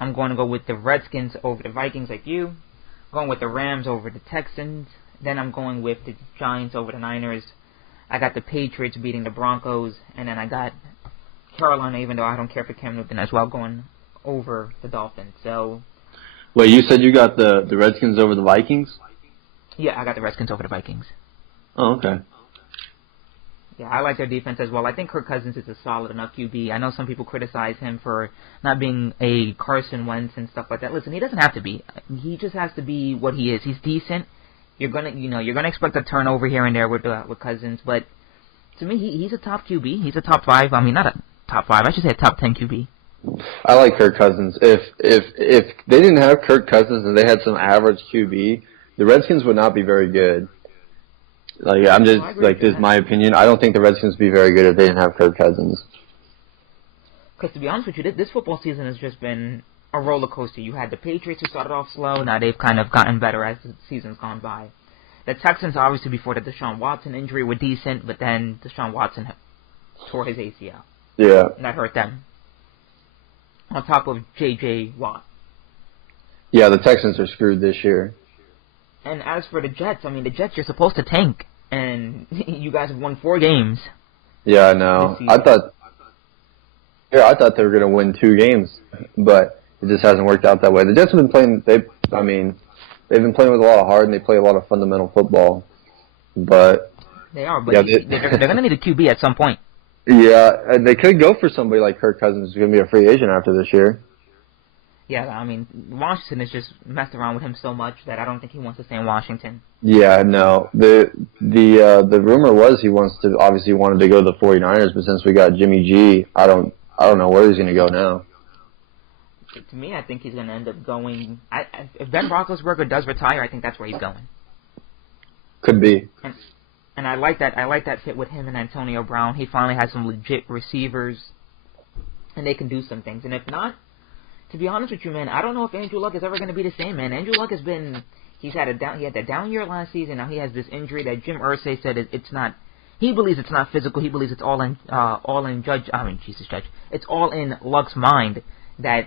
I'm going to go with the Redskins over the Vikings like you. I'm going with the Rams over the Texans. Then I'm going with the Giants over the Niners. I got the Patriots beating the Broncos. And then I got Carolina, even though I don't care for Cam Newton as well, going over the Dolphins. So, wait, you said you got the Redskins over the Vikings? Yeah, I got the Redskins over the Vikings. Oh, okay. Yeah, I like their defense as well. I think Kirk Cousins is a solid enough QB. I know some people criticize him for not being a Carson Wentz and stuff like that. Listen, he doesn't have to be. He just has to be what he is. He's decent. You're gonna expect a turnover here and there with Cousins, but to me, he's a top QB. He's a top 5. I mean, not a top 5. I should say a top 10 QB. I like Kirk Cousins. If they didn't have Kirk Cousins and they had some average QB, the Redskins would not be very good. Like, I'm just, this is my opinion. I don't think the Redskins would be very good if they didn't have Kirk Cousins. Because to be honest with you, this football season has just been a roller coaster. You had the Patriots who started off slow. Now they've kind of gotten better as the season's gone by. The Texans, obviously, before the Deshaun Watson injury, were decent, but then Deshaun Watson tore his ACL. Yeah. And that hurt them. On top of J.J. Watt. Yeah, the Texans are screwed this year. And as for the Jets, the Jets are supposed to tank. And you guys have won 4 games. Yeah, I know. I thought they were going to win 2 games, but it just hasn't worked out that way. The Jets have been playing. They've been playing with a lot of heart, and they play a lot of fundamental football. But they are. But yeah, they're going to need a QB at some point. Yeah, they could go for somebody like Kirk Cousins, who's going to be a free agent after this year. Yeah, Washington has just messed around with him so much that I don't think he wants to stay in Washington. Yeah, no. The rumor was he wanted to go to the 49ers, but since we got Jimmy G, I don't know where he's going to go now. To me, I think he's going to end up going. If Ben Roethlisberger does retire, I think that's where he's going. Could be. And I like that fit with him and Antonio Brown. He finally has some legit receivers, and they can do some things. And if not, To be honest with you, man, I don't know if Andrew Luck is ever going to be the same, man. Andrew Luck he had that down year last season. Now he has this injury that Jim Irsay said it's not. He believes it's not physical. He believes it's all in Judge. It's all in Luck's mind that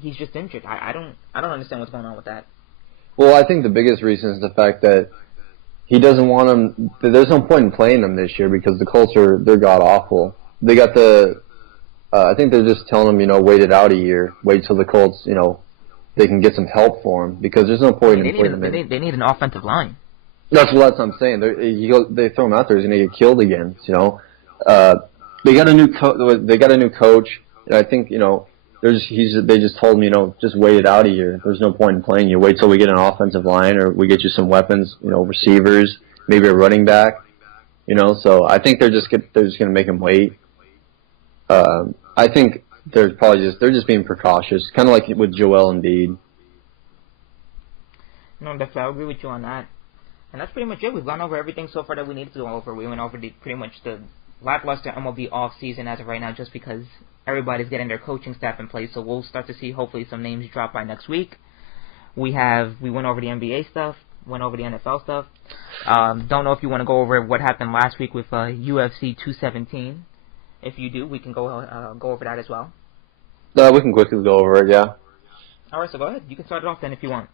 he's just injured. I don't understand what's going on with that. Well, I think the biggest reason is the fact that he doesn't want him. There's no point in playing them this year because the Colts they're god awful. They got I think they're just telling him, wait it out a year, wait till the Colts, they can get some help for him because there's no point in playing him. They need an offensive line. That's what I'm saying. They throw him out there, he's gonna get killed again. They got a new coach, and I think they just told him, just wait it out a year. There's no point in playing you. Wait till we get an offensive line or we get you some weapons, receivers, maybe a running back. So I think they're just gonna make him wait. I think they're just being precautious, kind of like with Joel Embiid. No, definitely, I agree with you on that. And that's pretty much it. We've gone over everything so far that we needed to go over. We went over pretty much the lackluster MLB off-season as of right now, just because everybody's getting their coaching staff in place. So we'll start to see hopefully some names drop by next week. We went over the NBA stuff, went over the NFL stuff. Don't know if you want to go over what happened last week with UFC 217. If you do, we can go over that as well. We can quickly go over it, yeah. All right, so go ahead. You can start it off then if you want.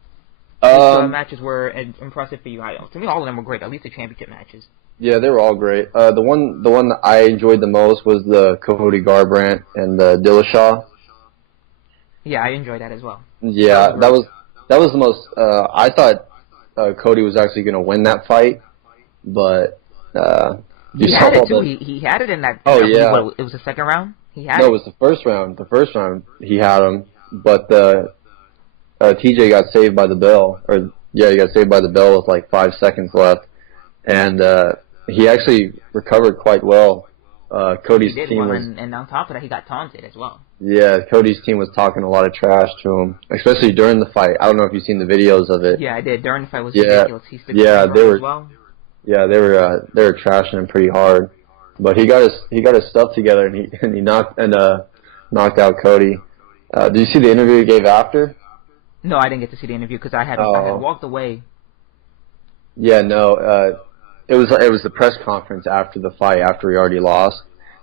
Which matches were impressive for you? To me, all of them were great. At least the championship matches. Yeah, they were all great. The one that I enjoyed the most was the Cody Garbrandt and the Dillashaw. Yeah, I enjoyed that as well. Yeah, that was the most. I thought Cody was actually going to win that fight, but he had it too. He had it in that. Oh yeah, it was the second round. It was the first round. The first round he had him, but TJ got saved by the bell, he got saved by the bell with like 5 seconds left, and he actually recovered quite well. Cody's team was, and on top of that, he got taunted as well. Yeah, Cody's team was talking a lot of trash to him, especially during the fight. I don't know if you've seen the videos of it. Yeah, I did. During the fight was ridiculous. They were. Well. Yeah, they were trashing him pretty hard, but he got his stuff together and he knocked out Cody. Did you see the interview he gave after? No, I didn't get to see the interview because I had walked away. Yeah, no. It was the press conference after the fight, after he already lost,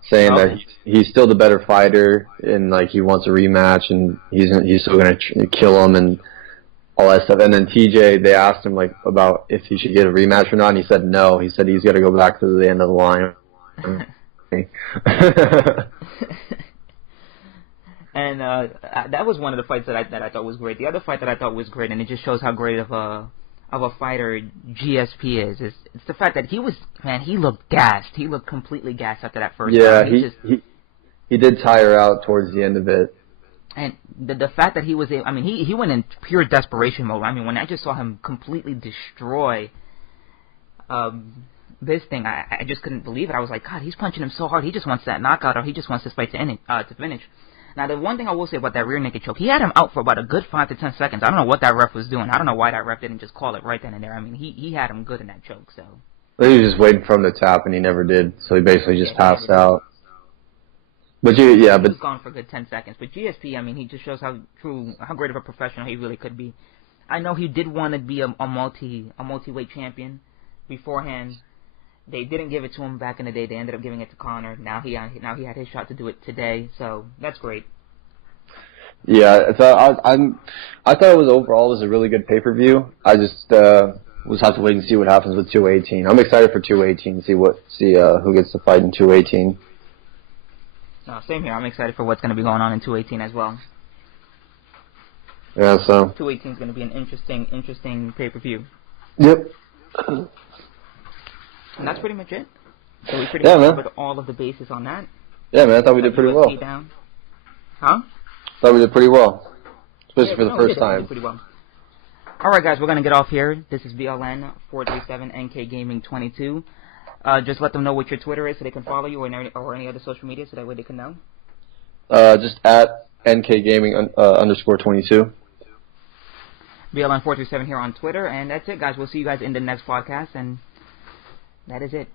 saying that he's still the better fighter and like he wants a rematch and he's still gonna kill him and all that stuff. And then TJ, they asked him like about if he should get a rematch or not, and he said no. He said he's got to go back to the end of the line. And that was one of the fights that I thought was great. The other fight that I thought was great, and it just shows how great of a fighter GSP is it's the fact that he looked gassed. He looked completely gassed after that first round. He did tire out towards the end of it. And the fact that he was able, he went in pure desperation mode. When I just saw him completely destroy this thing, I just couldn't believe it. I was like, God, he's punching him so hard. He just wants that knockout, or he just wants this fight to finish. Now, the one thing I will say about that rear naked choke, he had him out for about a good 5 to 10 seconds. I don't know what that ref was doing. I don't know why that ref didn't just call it right then and there. He had him good in that choke. So he was just waiting for him to tap, and he never did. So he basically just passed out. But he was gone for a good 10 seconds. But GSP, he just shows how great of a professional he really could be. I know he did want to be a multi-weight champion beforehand. They didn't give it to him back in the day. They ended up giving it to Conor. Now he had his shot to do it today. So that's great. Yeah, so I thought it was a really good pay-per-view. I just we'll have to wait and see what happens with 218. I'm excited for 218. See who gets to fight in 218. Same here. I'm excited for what's going to be going on in 218 as well. Yeah, so 218 is going to be an interesting pay-per-view. Yep. And that's pretty much it. So we pretty much covered all of the bases on that. Yeah, man. I thought we did pretty well. Down. Huh? Thought we did pretty well, especially for the first time. We did pretty well. All right, guys, we're gonna get off here. This is BLN 437 NKGaming 22. Just let them know what your Twitter is so they can follow you, or any other social media, so that way they can know. Just at NKGaming _22. BLN 437 here on Twitter, and that's it, guys. We'll see you guys in the next podcast, and that is it.